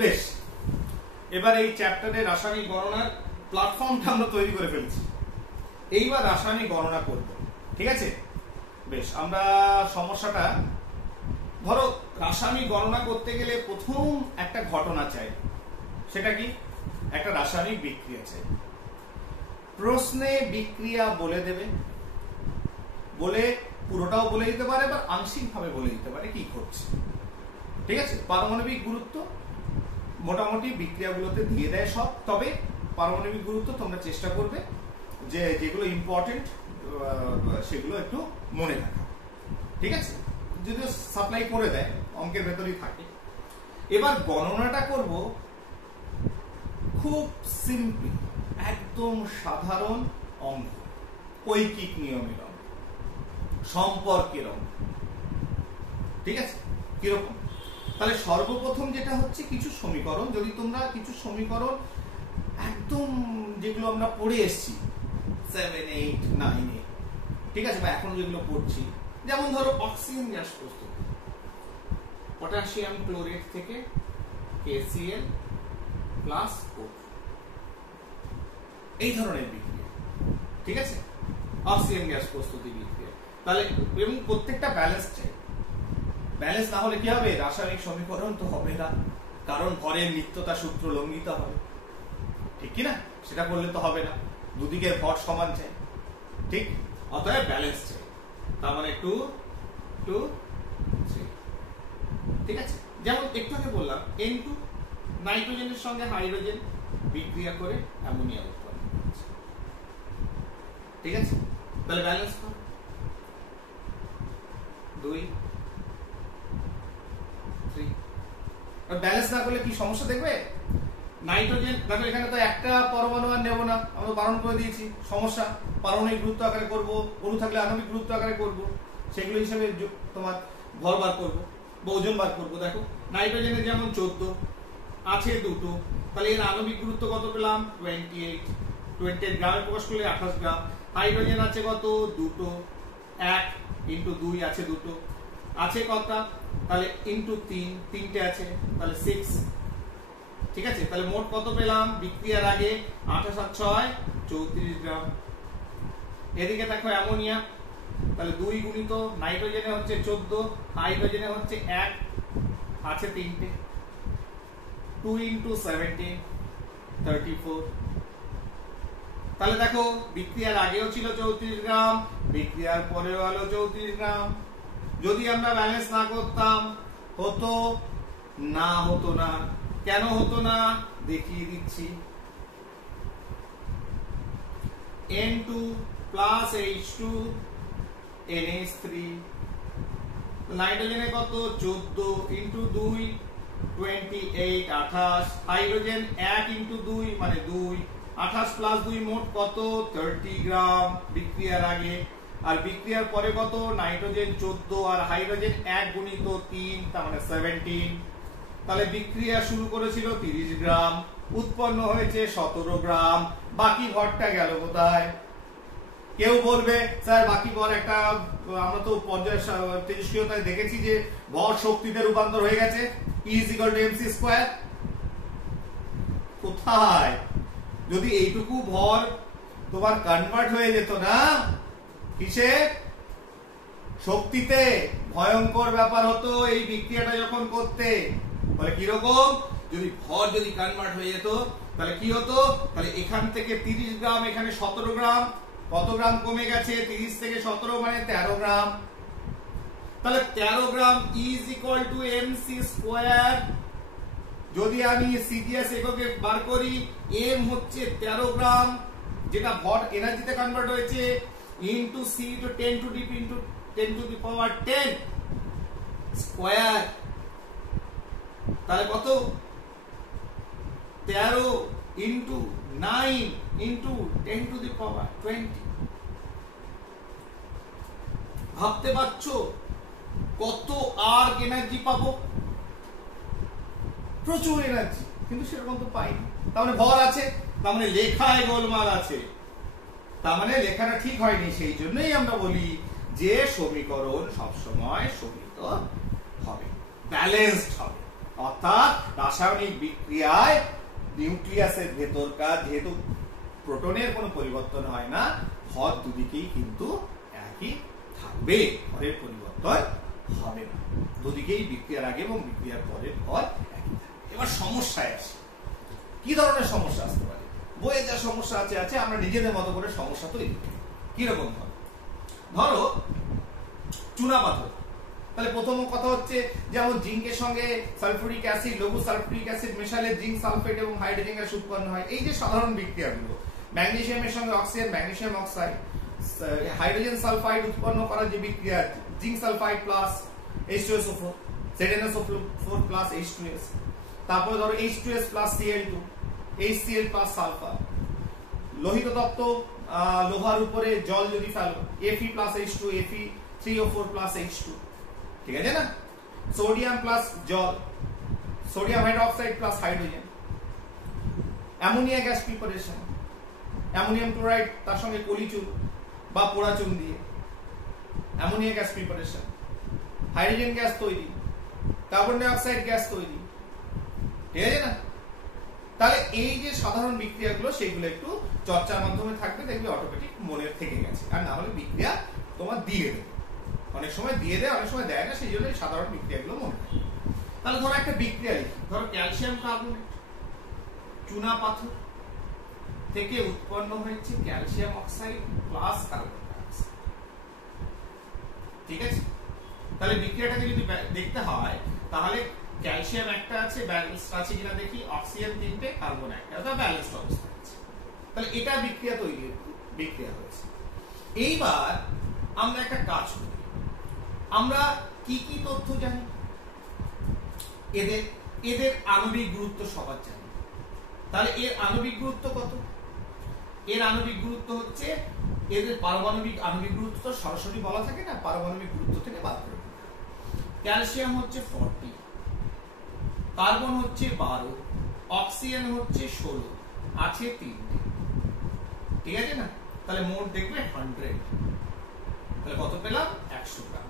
বেশ, এবার এই চ্যাপ্টারে রাসায়নিক গণনার প্ল্যাটফর্মটা আমরা তৈরি করে ফেলছি। এইবার রাসায়নিক গণনা করব, ঠিক আছে? বেশ, আমরা সমস্যাটা, ধরো রাসায়নিক গণনা করতে গেলে প্রথম একটা ঘটনা চাই। সেটা কি? একটা রাসায়নিক বিক্রিয়া চাই। প্রশ্নে বিক্রিয়া বলে দেবে, বলে পুরোটাও বলে দিতে পারে বা আংশিকভাবে বলে দিতে পারে কি ঘটছে। ঠিক আছে, পারমাণবিক গুরুত্ব মোটামুটি বিক্রিয়াগুলোতে দিয়ে দেয় সব। তবে পারমাণবিক গুরুত্ব তোমরা চেষ্টা করবে যে যেগুলো ইম্পর্টেন্ট সেগুলো একটু মনে রাখা, ঠিক আছে? যদিও সাপ্লাই করে দেয়, অঙ্কের ভেতরেই থাকে। এবার গণনাটা করব খুব সিম্পল, একদম সাধারণ অঙ্ক, ঐকিক নিয়মের অঙ্ক, সম্পর্কের অঙ্ক। ঠিক আছে, কিরকম? তাহলে সর্বপ্রথম যেটা হচ্ছে কিছু সমীকরণ, যদি তোমরা কিছু সমীকরণ একদম যেগুলো আমরা পড়ে এসেছি 7, 8, 9-এ, ঠিক আছে, বা এখন যেগুলো পড়ছি, যেমন ধরো অক্সিজেন গ্যাস প্রস্তুত, পটাশিয়াম ক্লোরেট থেকে KCl প্লাস O, এই ধরনের বিক্রিয়া। ঠিক আছে, অক্সিজেন গ্যাস প্রস্তুতি বিক্রিয়া। তাহলে এবং প্রত্যেকটা ব্যালেন্স চাই, ব্যালেন্স না হলে কি হবে, রাসায়নিক সমীকরণ তো হবে না, কারণ ভরের নিত্যতা সূত্র লঙ্ঘিত হবে, ঠিক কি না? সেটা করলে তো হবে না, দুদিকের ভর সমান চাই, ঠিক? অতএব ব্যালেন্স চাই, তার মানে 2 2 3, ঠিক আছে? যেমন একটু আগে বললাম N2 নাইট্রোজেনের সঙ্গে হাইড্রোজেন বিক্রিয়া করে অ্যামোনিয়া উৎপন্ন করছে, ঠিক আছে? তাহলে ব্যালেন্স করো 2 3। আর ব্যালেন্স না করলে কি সমস্যা দেখবে? নাইট্রোজেন দেখো এখানে তো একটা পরমাণু আর নেব না, আমরা বারণ করে দিয়েছি, সমস্যা। পারমাণবিক গুরুত্ব আকারে করব, অণু থাকলে আণবিক গুরুত্ব আকারে করব, সেগুলো হিসেবে তোমার ভর বার করব বা ওজন বার করব। দেখো নাইট্রোজেনের যেমন 14 আছে দুটো, তাহলে এর আণবিক গুরুত্ব কত পেলাম 28, 20 গ্রামে প্রকাশ করলে 28 গ্রাম। হাইড্রোজেন আছে কত দুটো, 1 ইনটু 2 আছে দুটো, আছে কতটা, তাহলে ইনটু 3 তিনটে আছে, তাহলে 6, ঠিক আছে? তাহলে মোট কত পেলাম বিক্রিয়ার আগে 28 আর 6 34 গ্রাম। এদিকে দেখো অ্যামোনিয়া, তাহলে 2 গুণিত নাইট্রোজেনে হচ্ছে 14, হাইড্রোজেনে হচ্ছে 1 আছে তিনটে, 2 ইনটু 17 34। তাহলে দেখো বিক্রিয়ার আগেও ছিল 34 গ্রাম, বিক্রিয়ার পরেও হলো 34 গ্রাম। যদি আমরা ব্যালেন্স না করতাম হতো না, হতো না। কেন হতো না দেখিয়ে দিচ্ছি। N2 প্লাস H2 NH3, নাইট্রোজেনে কত 14 ইনটু 2 28 28, হাইড্রোজেন 1 ইনটু 2 মানে 2, 28 প্লাস 2 মোট কত 30 গ্রাম বিক্রিয়ার আগে। আর বিক্রিয়ার পরে কত, নাইট্রোজেন 14 আর হাইড্রোজেন 1 গুণিত 3 তার মানে 17। তাহলে বিক্রিয়া শুরু করেছিল 30 গ্রাম, উৎপন্ন হয়েছে 17 গ্রাম, বাকি ভরটা গেল কোথায়? কেউ বলবে স্যার বাকি ভর একটা, আমরা তো পর্যায় তেজস্ক্রিয়তায় দেখেছি যে ভর শক্তিতে রূপান্তর হয়ে গেছে, E = mc²। কোথায়? যদি এইটুকু ভর তোমার কনভার্ট হয়ে যেত না কিসে, শক্তিতে, ভয়ঙ্কর ব্যাপার হতো এই বিক্রিয়াটা যখন করতে। বলে কিরকম, যদি ভর যদি কনভার্ট হয়ে যেত তাহলে কি হতো, তাহলে এখান থেকে 30 গ্রাম এখানে 17 গ্রাম, কত গ্রাম কমে গেছে, 30 থেকে 17 মানে 13 গ্রাম। তাহলে 13 গ্রাম E = mc²। যদি আমি সিজিএস এককে বার করি, m হচ্ছে 13 গ্রাম যেটা ভর এনার্জিতে কনভার্ট হয়েছে, into c to 10 to the into 10 to the power 10 square. তাহলে কত 13 into 9 into 10 to the power 20। ভাবতে পারছো কত আর্ক এনার্জি পাবো? প্রচুর এনার্জি, কিন্তু সেরকম তো পাইনি। তার মানে ভর আছে, তার মানে লেখায় গোলমাল আছে, তার মানে লেখাটা ঠিক হয়নি। সেই জন্যই আমরা বলি যে সমীকরণ সবসময় সমিত হবে, ব্যালেন্সড হবে। অর্থাৎ রাসায়নিক বিক্রিয়ায় নিউক্লিয়াসের ভেতরকার যেহেতু প্রোটনের কোনো পরিবর্তন হয় না, ভর দুদিকেই কিন্তু একই থাকবে, ভরের পরিবর্তন হবে না, দুদিকেই বিক্রিয়ার আগে এবং বিক্রিয়ার পরের ভর একই থাকবে। এবার সমস্যায় আসি, কি ধরনের সমস্যা আসতে পারে? বইয়ে যা সমস্যা আছে আমরা নিজেদের মতো করে সমস্যা তৈরি করি। কিরকম ধরো চুনা পাথর, তাহলে প্রথম কথা হচ্ছে যেমন জিঙ্কের সঙ্গে সালফিউরিক অ্যাসিড, লঘু সালফিউরিক অ্যাসিড মেশালে জিঙ্ক সালফেট এবং হাইড্রোজেন গ্যাস উৎপন্ন হয়। এই যে সাধারণ বিক্রিয়াগুলো, ম্যাগনেসিয়ামের সঙ্গে oxygen, magnesium oxide, hydrogen sulphide উৎপন্ন করার যে বিক্রিয়া, zinc sulphide plus H2SO4, ZnSO4 plus H2S, তারপরে ধরো H2S plus Cl2, HCl plus sulphur, লোহিত তত্ত্ব লোহার উপরে জল যদি ফেলো, Fe plus H2, Fe3O4 plus H2, ঠিক আছে না? সোডিয়াম প্লাস জল, sodium hydroxide plus hydrogen, ammonia gas preparation, ammonium chloride তার সঙ্গে কলিচুন বা পোড়াচুন দিয়ে ammonia gas preparation, hydrogen gas তৈরি, কার্বন ডাই অক্সাইড গ্যাস তৈরি, ঠিক আছে না? তাহলে এই যে সাধারণ বিক্রিয়াগুলো সেগুলো একটু চর্চার মাধ্যমে থাকবে, দেখবে অটোমেটিক মনে থেকে গেছে। আর না হলে বিক্রিয়া তোমার দিয়ে দেবে, অনেক সময় দিয়ে দেয় অনেক সময় দেয় না, সেই জন্য সাধারণ বিক্রিয়াগুলো মনে থাকে। তাহলে ধরো একটা বিক্রিয়া লিখি, ধরো ক্যালসিয়াম কার্বনেট চুনা পাথর থেকে উৎপন্ন হয়েছে calcium oxide plus carbon dioxide. ঠিক আছে, তাহলে বিক্রিয়াটাকে যদি দেখতে হয় তাহলে ক্যালসিয়াম একটা আছে, ব্যালেন্স আছে কিনা দেখি, অক্সিজেন 3টে, কার্বন একটা, অর্থাৎ ব্যালেন্স অবস্থা আছে। তাহলে এটা বিক্রিয়া তৈরি, বিক্রিয়া হয়েছে। এইবার আমরা একটা কাজ করি, আমরা কি কি তথ্য জানি? এদের আণবিক গুরুত্ব সবার জানি। তাহলে এর আণবিক গুরুত্ব কত? এর আণবিক গুরুত্ব হচ্ছে, এদের পারমাণবিক আণবিক গুরুত্ব তো সরাসরি বলা থাকে না, পারমাণবিক গুরুত্ব থেকে বাদ করে। ক্যালসিয়াম হচ্ছে 40, কার্বন হচ্ছে 12, অক্সিজেন হচ্ছে 16, আছে 3টে। ঠিক আছে না? তাহলে মোট দেখবে 100। তাহলে কত পেলাম? 100 গ্রাম।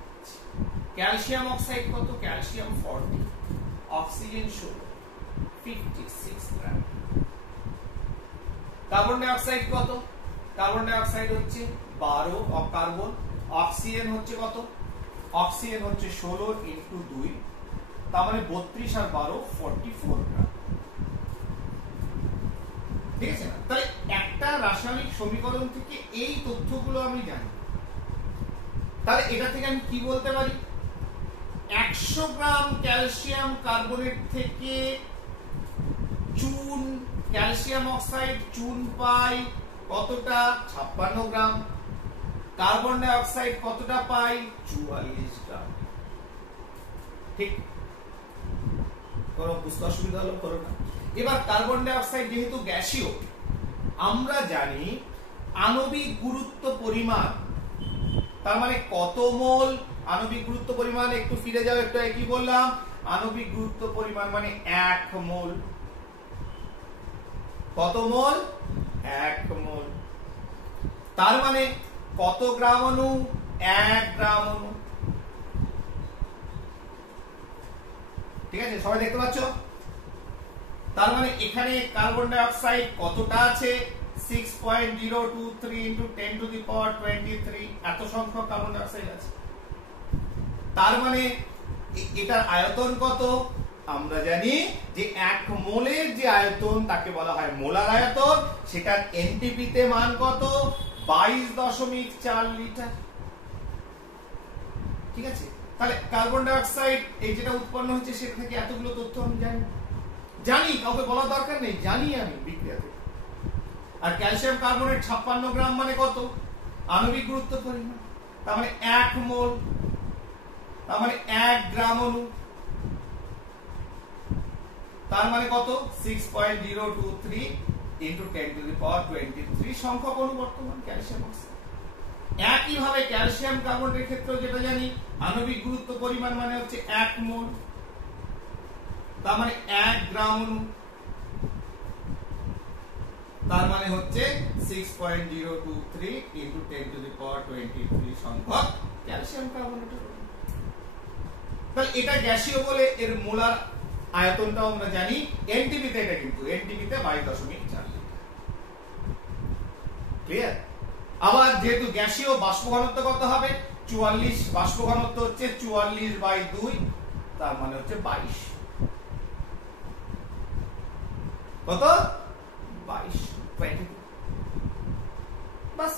ক্যালসিয়াম অক্সাইড কত? ক্যালসিয়াম 40, অক্সিজেন 16, 56 গ্রাম। কার্বন ডাই অক্সাইড কত? কার্বন ডাই অক্সাইড হচ্ছে 12 কার্বন, অক্সিজেন হচ্ছে কত? অক্সিজেন হচ্ছে 16 ইনটু 2, তার মানে 32 আর 12 44 গ্রাম। ঠিক আছে না? তাহলে একটা রাসায়নিক সমীকরণ থেকে এই তথ্যগুলো আমি জানি। তাহলে এটা থেকে আমি কি বলতে পারি? 100 গ্রাম ক্যালসিয়াম কার্বনেট থেকে চুন, ক্যালসিয়াম অক্সাইড চুন পাই কতটা? 56 গ্রাম। কার্বন ডাই অক্সাইড কতটা পাই? 44 গ্রাম। ঠিক, কোনো বুঝতে অসুবিধা হলো? করো না। এবার কার্বন ডাই অক্সাইড যেহেতু গ্যাসীয়, আমরা জানি আণবিক গুরুত্ব পরিমাণ, তার মানে কত মোল আণবিক গুরুত্ব পরিমাণ? একটু ফিরে যাও, একটু কি বললাম? আণবিক গুরুত্ব পরিমাণ মানে 1 মোল। কত মোল? 1 মোল। তার মানে কত গ্রাম অণু? 1 গ্রাম অণু। ঠিক আছে, সবাই দেখতে পাচ্ছ? তার মানে এখানে কার্বন ডাই অক্সাইড কতটা আছে? 6.023 into 10 to the power 23, এত সংখ্যক কার্বন ডাই অক্সাইড আছে। তার মানে এটার আয়তন কত? আমরা জানি যে 1 মোলের যে আয়তন তাকে বলা হয় মোলার আয়তন, সেটার এনটিপি তে মান কত? 22.4 লিটার। ঠিক আছে, তাহলে কার্বন ডাই অক্সাইড এই যেটা উৎপন্ন হচ্ছে সেটা থেকে এতগুলো তথ্য আমি জানি, কাউকে বলা দরকার নেই, জানি আমি বিক্রিয়াতে। আর ক্যালসিয়াম কার্বনেট 56 গ্রাম মানে কত? আণবিক গুরুত্ব পরিমাণ, তার মানে 1 মোল, তার মানে 1 গ্রাম অণু। তার মানে কত? 6.023 into 10 to the power 23 সংখ্যক অণু বর্তমান ক্যালসিয়াম অক্সাইড। একই ভাবে ক্যালসিয়াম কার্বনেটের ক্ষেত্রে যেটা জানি আণবিক গুরুত্ব পরিমাণ মানে হচ্ছে 1 মোল, তার মানে 1 গ্রাম অণু, তার মানে হচ্ছে 6.023 into 10 to the power 23 সংখ্যক ক্যালসিয়াম কার্বনেটের অণু। তাহলে এটা গ্যাসীয় বলে এর মোলার আয়তনটাও আমরা জানি। এনটিপি তে এটা কিন্তু এনটিপি তে 22.4 লিটার। ক্লিয়ার? আবার যেহেতু গ্যাসীয়, বাষ্প ঘনত্ব কত হবে? 44, বাষ্প ঘনত্ব হচ্ছে 44/2, তার মানে হচ্ছে 22। কত? 22। বাস,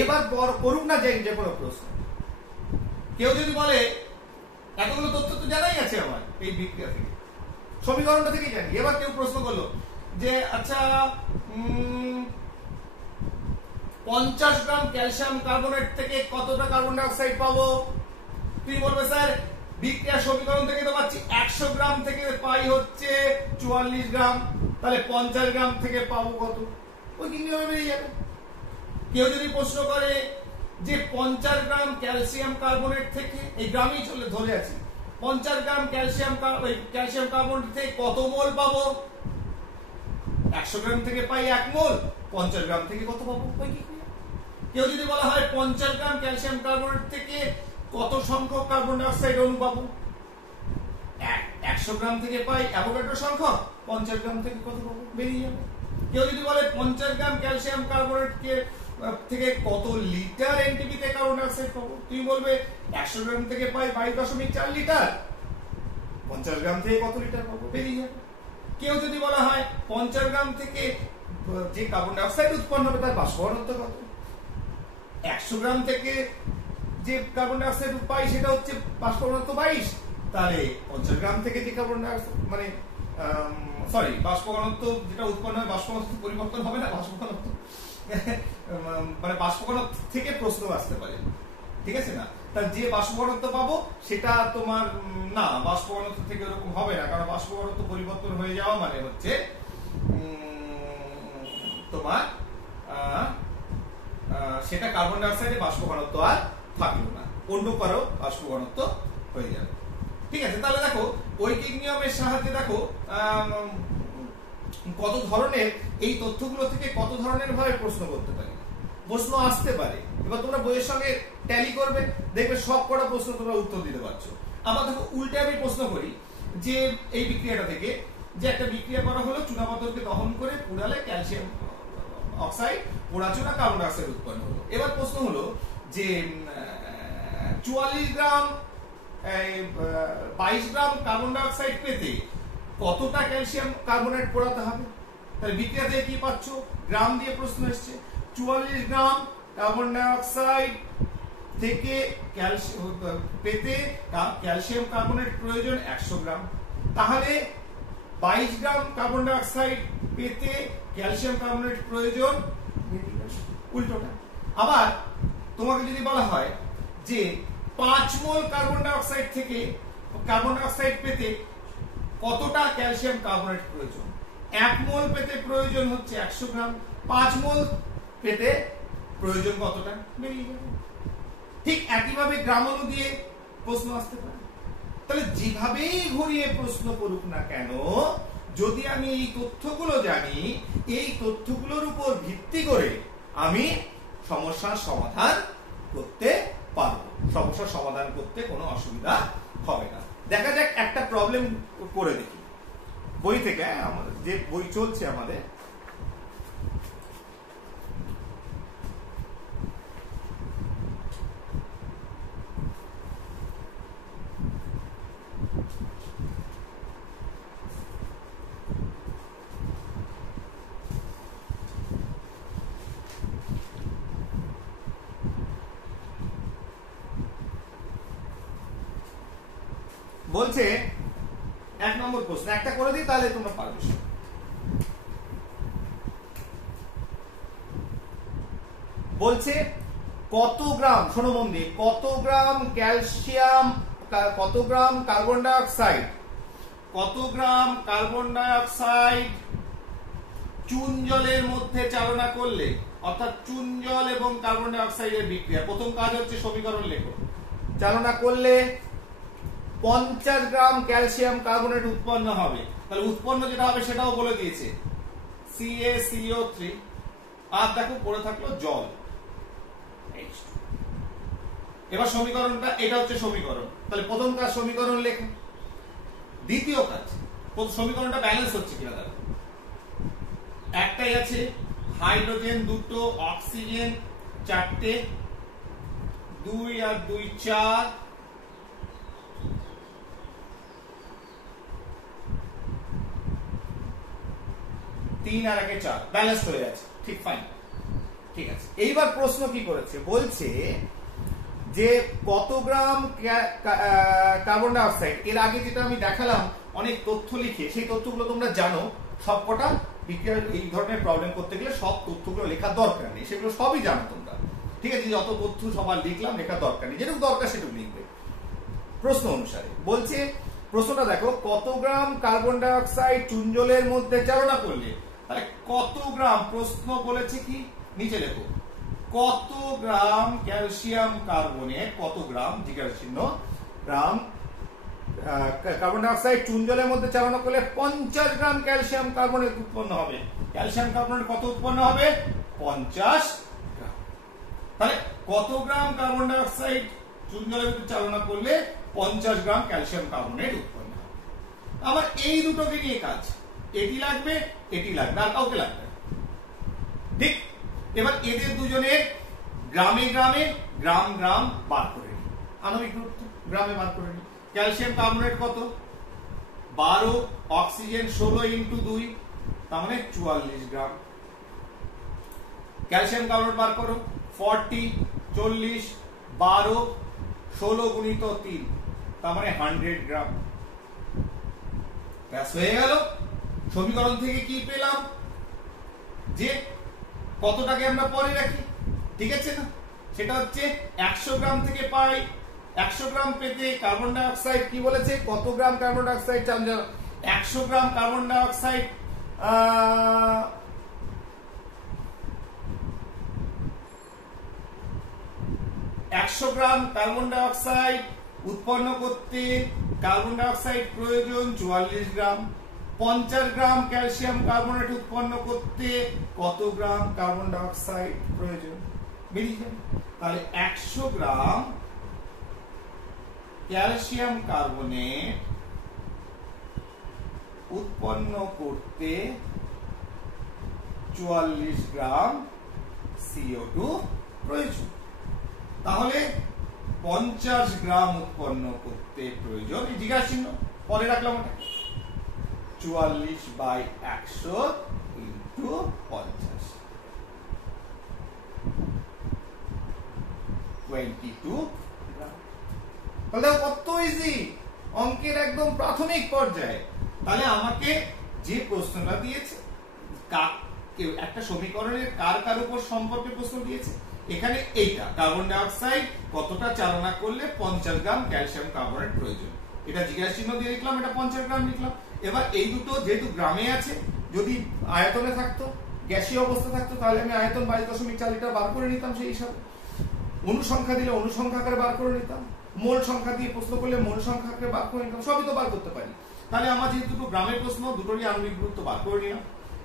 এবার করুক না যে কোনো প্রশ্ন। কেউ যদি বলে এতগুলো তথ্য তো জানাই আছে আমার এই বিক্রিয়া থেকে, সমীকরণটা থেকেই জানি। এবার কেউ প্রশ্ন করলো যে আচ্ছা 50 গ্রাম ক্যালসিয়াম কার্বনেট থেকে কতটা কার্বন ডাই অক্সাইড পাবো? তুমি বলবে স্যার বিক্রিয়া সমীকরণ থেকে তো পাচ্ছি 100 গ্রাম থেকে পাই হচ্ছে 44 গ্রাম, তাহলে 50 গ্রাম থেকে পাবো কত? ওই কি নিয়মে বেরিয়ে যাবে। কেউ যদি প্রশ্ন করে যে 50 গ্রাম ক্যালসিয়াম কার্বনেট থেকে, এই গ্রামই চলে ধরে আছি, 50 গ্রাম ক্যালসিয়াম কার্বনেট থেকে কত মোল পাবো? 100 গ্রাম থেকে পাই 1 মোল, 50 গ্রাম থেকে কত পাবো? ওই কি। কেউ যদি বলা হয় 50 গ্রাম ক্যালসিয়াম কার্বনেট থেকে কত সংখ্যক কার্বন ডাই অক্সাইড অণু পাবো? 100 গ্রাম থেকে পাই অ্যাভোগাড্রো সংখ্যক, 50 গ্রাম থেকে কত পাবো, বেরিয়ে যাবে। কেউ যদি বলে 50 গ্রাম ক্যালসিয়াম কার্বনেট থেকে কত লিটার এনটিপি তে কার্বন ডাই অক্সাইড পাবো, তুমি বলবে 100 গ্রাম থেকে পাই 22.4 লিটার, 50 গ্রাম থেকে কত লিটার পাবো, বেরিয়ে যাবে। কেউ যদি বলা হয় 50 গ্রাম থেকে যে কার্বন ডাই অক্সাইড উৎপন্ন হবে তার বাষ্প ঘনত্ব কত, 100 গ্রাম থেকে যে কার্বন ডাই অক্সাইড পাই সেটা হচ্ছে বাষ্প ঘনত্ব 22, তাহলে 50 গ্রাম থেকে যে কার্বন ডাই অক্সাইড মানে বাষ্প ঘনত্ব যেটা উৎপন্ন হয় বাষ্প ঘনত্ব পরিবর্তন হবে না, বাষ্প ঘনত্ব মানে বাষ্প ঘনত্ব থেকে প্রশ্ন আসতে পারে, ঠিক আছে না। তার যে বাষ্প ঘনত্ব পাবো সেটা তোমার না, বাষ্প ঘনত্ব থেকে এরকম হবে না, কারণ বাষ্প ঘনত্ব পরিবর্তন হয়ে যাওয়া মানে হচ্ছে তোমার সেটা কার্বন ডাই অক্সাইডের বাষ্প ঘনত্ব আর থাকলো না, অন্য কারো বাষ্প ঘনত্ব হয়ে যাবে, ঠিক আছে। তাহলে দেখো ঐকিক নিয়মের সাহায্যে দেখো কত ধরনের এই তথ্যগুলো থেকে কত ধরনের ভাবে প্রশ্ন করতে পারি, প্রশ্ন আসতে পারে। এবার তোমরা বইয়ের সঙ্গে ট্যালি করবে, দেখবে সব কটা প্রশ্ন তোমরা উত্তর দিতে পারছো। আবার দেখো উল্টে আমি প্রশ্ন করি যে এই বিক্রিয়াটা থেকে যে একটা বিক্রিয়া করা হলো, চুনাপাথরকে দহন করে পুড়ালে ক্যালসিয়াম অক্সাইড, পোড়া চুনা কার্বন ডাই অক্সাইড উৎপন্ন হলো। এবার প্রশ্ন হলো যে 44 গ্রাম 22 গ্রাম কার্বন ডাই অক্সাইড পেতে কতটা ক্যালসিয়াম কার্বনেট পোড়াতে হবে। তাহলে বিক্রিয়া থেকে কি পাচ্ছ, গ্রাম দিয়ে প্রশ্ন এসছে, 44 গ্রাম কার্বন ডাই অক্সাইড থেকে পেতে ক্যালসিয়াম কার্বনেট প্রয়োজন 100 গ্রাম, তাহলে 22 গ্রাম কার্বন ডাই অক্সাইড পেতে ক্যালসিয়াম কার্বনেট প্রয়োজন উল্টোটা। আবার তোমাকে যদি বলা হয় যে 5 মোল কার্বন ডাই অক্সাইড থেকে কার্বন ডাই অক্সাইড পেতে কতটা ক্যালসিয়াম কার্বনেট প্রয়োজন, 1 মোল পেতে প্রয়োজন হচ্ছে 100 গ্রাম, 5 মোল পেতে প্রয়োজন কতটা, বেরিয়ে যাবে। ঠিক একইভাবে গ্রাম অনু দিয়ে প্রশ্ন আসতে পারে। তাহলে যেভাবেই ঘুরিয়ে প্রশ্ন করুক না কেন, যদি আমি এই তথ্যগুলো জানি, এই তথ্যগুলোর উপর ভিত্তি করে আমি সমস্যার সমাধান করতে পারবো, সমস্যার সমাধান করতে কোনো অসুবিধা হবে না। দেখা যাক একটা প্রবলেম করে দেখি বই থেকে, আমাদের যে বই চলছে আমাদের, বলছে 1 নম্বর প্রশ্ন, একটা করে দিই তাহলে তোমরা পারবে। বলছে কত গ্রাম, শোনো মন দিয়ে, কত গ্রাম ক্যালসিয়াম, কত গ্রাম কার্বন ডাই অক্সাইড, কত গ্রাম কার্বন ডাই অক্সাইড চুন জলের মধ্যে চালনা করলে, অর্থাৎ চুন জল এবং কার্বন ডাই অক্সাইডের বিক্রিয়া, প্রথম কাজ হচ্ছে সমীকরণ লেখো, চালনা করলে 50 গ্রাম ক্যালসিয়াম কার্বনেট উৎপন্ন হবে। তাহলে উৎপন্ন যেটা হবে সেটাও বলে দিয়েছে, CaCO3, আর দেখো পড়ে থাকলো জল। এবার সমীকরণটা, এটা হচ্ছে সমীকরণ, তাহলে প্রথম কাজ সমীকরণ লেখো। দ্বিতীয় কাজ, সমীকরণটা ব্যালেন্স হচ্ছে কিনা দেখো, একটাই আছে হাইড্রোজেন 2টো, অক্সিজেন 4টে, 2 আর 2 4, 3 আর 1 4, ব্যালেন্স হয়ে যাচ্ছে, ঠিক ফাইন, ঠিক আছে। এইবার প্রশ্ন কি করেছে, বলছে যে কত গ্রাম কার্বন ডাই অক্সাইড, এর আগে যেটা আমি দেখালাম অনেক তথ্য লিখে, সেই তথ্যগুলো তোমরা জানো, সবকটা বিক্রিয়ার এই ধরনের প্রবলেম করতে গেলে সব তথ্যগুলো লেখার দরকার নেই, সেগুলো সবই জানো তোমরা, ঠিক আছে। যত তথ্য সবার লিখলাম, লেখার দরকার নেই, যেটুকু দরকার সেটুকু লিখবে প্রশ্ন অনুসারে। বলছে প্রশ্নটা দেখো, কত গ্রাম কার্বন ডাই অক্সাইড চুন জলের মধ্যে চালনা করলে, তাহলে কত গ্রাম, প্রশ্ন বলেছে কি নিচে লেখো, কত গ্রাম ক্যালসিয়াম কার্বনেট, কত গ্রাম জিজ্ঞাসা চিহ্ন গ্রাম কার্বন ডাই অক্সাইড চুন জলের মধ্যে চালনা করলে 50 গ্রাম ক্যালসিয়াম কার্বনেট উৎপন্ন হবে। ক্যালসিয়াম কার্বনেট কত উৎপন্ন হবে, 50 গ্রাম। তাহলে কত গ্রাম কার্বন ডাই অক্সাইড চুন জলের মধ্যে চালনা করলে 50 গ্রাম ক্যালসিয়াম কার্বনেট উৎপন্ন হবে। আমার এই দুটোকে নিয়ে কাজ, এটি লাগবে, এটি লাগবে, আর কাউকে লাগবে না। ঠিক, এবার এদের দুজনের গ্রামে গ্রামে গ্রাম গ্রাম বার করে নিই, আণবিক গুরুত্ব গ্রামে বার করে নিই। ক্যালসিয়াম কার্বনেট কত? 12, অক্সিজেন 16 ইন্টু 2, তার মানে 44 গ্রাম। ক্যালসিয়াম কার্বনেট বার করো, 40, 40, 12, 16 গুণিত 3, তার মানে 100 গ্রাম। ব্যাস হয়ে গেল। সমীকরণ থেকে কি পেলাম? যে কতটাকে আমরা পরে রাখি, ঠিক আছে না? সেটা হচ্ছে 100 গ্রাম থেকে পাই। 100 গ্রাম পেতে কার্বন ডাই অক্সাইড কি বলেছে, কত গ্রাম কার্বন ডাই অক্সাইড? 100 গ্রাম কার্বন ডাই অক্সাইড 100 গ্রাম কার্বন ডাই অক্সাইড উৎপন্ন করতে কার্বন ডাই অক্সাইড প্রয়োজন 44 গ্রাম। 50 গ্রাম ক্যালসিয়াম কার্বনেট উৎপন্ন করতে কত গ্রাম কার্বন ডাই অক্সাইড প্রয়োজন? বেরিয়ে যাবে। তাহলে 100 গ্রাম ক্যালসিয়াম কার্বনেট উৎপন্ন করতে 44 গ্রাম CO2 প্রয়োজন। তাহলে 50 গ্রাম উৎপন্ন করতে প্রয়োজন, এই জিজ্ঞাসা চিহ্ন পরে রাখলাম, ওটা 44/100 ইন্টু 50, 22 গ্রাম। তাহলে কত ইজি, অঙ্কের একদম প্রাথমিক পর্যায়ে। তাহলে আমাকে যে প্রশ্নটা দিয়েছে, একটা সমীকরণের কার কার উপর সম্পর্কে প্রশ্ন দিয়েছে, এখানে এইটা কার্বন ডাই অক্সাইড কতটা চালনা করলে 50 গ্রাম ক্যালসিয়াম কার্বনেট প্রয়োজন, এটা জিজ্ঞাসা চিহ্ন দিয়ে লিখলাম, এটা 50 গ্রাম লিখলাম। এবার এই দুটো যেহেতু গ্রামে আছে, যদি আয়তনে থাকতো, গ্যাসীয় অবস্থা থাকতো, তাহলে আমি আয়তন 22.4 লিটার বার করে নিতাম সেই হিসাবে। অনুসংখ্যা দিলে অনুসংখ্যা আকারে বার করে নিতাম, মোল সংখ্যা দিয়ে প্রশ্ন করলে মোল সংখ্যা আকারে বার করে নিতাম, সবই তো বার করতে পারি। তাহলে আমার যেহেতু দুটো গ্রামের প্রশ্ন, দুটোরই আণবিক গুরুত্ব বার করে নিলাম।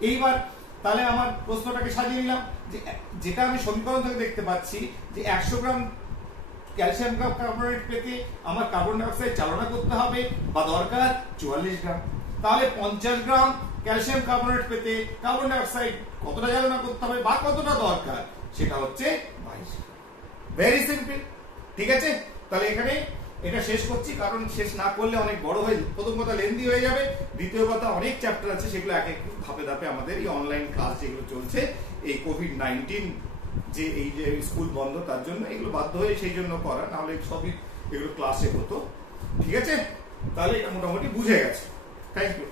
এইবার তাহলে আমার প্রশ্নটাকে সাজিয়ে নিলাম, যে যেটা আমি সমীকরণ থেকে দেখতে পাচ্ছি যে 100 গ্রাম ক্যালসিয়াম কার্বনেট পেতে আমার কার্বন ডাই অক্সাইড চালনা করতে হবে বা দরকার 44 গ্রাম। তাহলে 50 গ্রাম ক্যালসিয়াম কার্বনেট পেতে কার্বন ডাই অক্সাইড কতটা চালনা করতে হবে বা কতটা দরকার, সেটা হচ্ছে 22 গ্রাম। ভেরি সিম্পল, ঠিক আছে? তাহলে এখানে এটা শেষ করছি, কারণ শেষ না করলে অনেক বড় হয়ে, প্রথম কথা লেন্দি হয়ে যাবে, দ্বিতীয় কথা অনেক চ্যাপ্টার আছে, সেগুলো এক এক ধাপে ধাপে আমাদের এই অনলাইন ক্লাস যেগুলো চলছে, এই কোভিড-19 যে এই যে স্কুল বন্ধ, তার জন্য এগুলো বাধ্য হয়ে সেই জন্য করা, নাহলে সবই এগুলো ক্লাসে হতো। ঠিক আছে? তাহলে এটা মোটামুটি বুঝে গেছে। Thank you.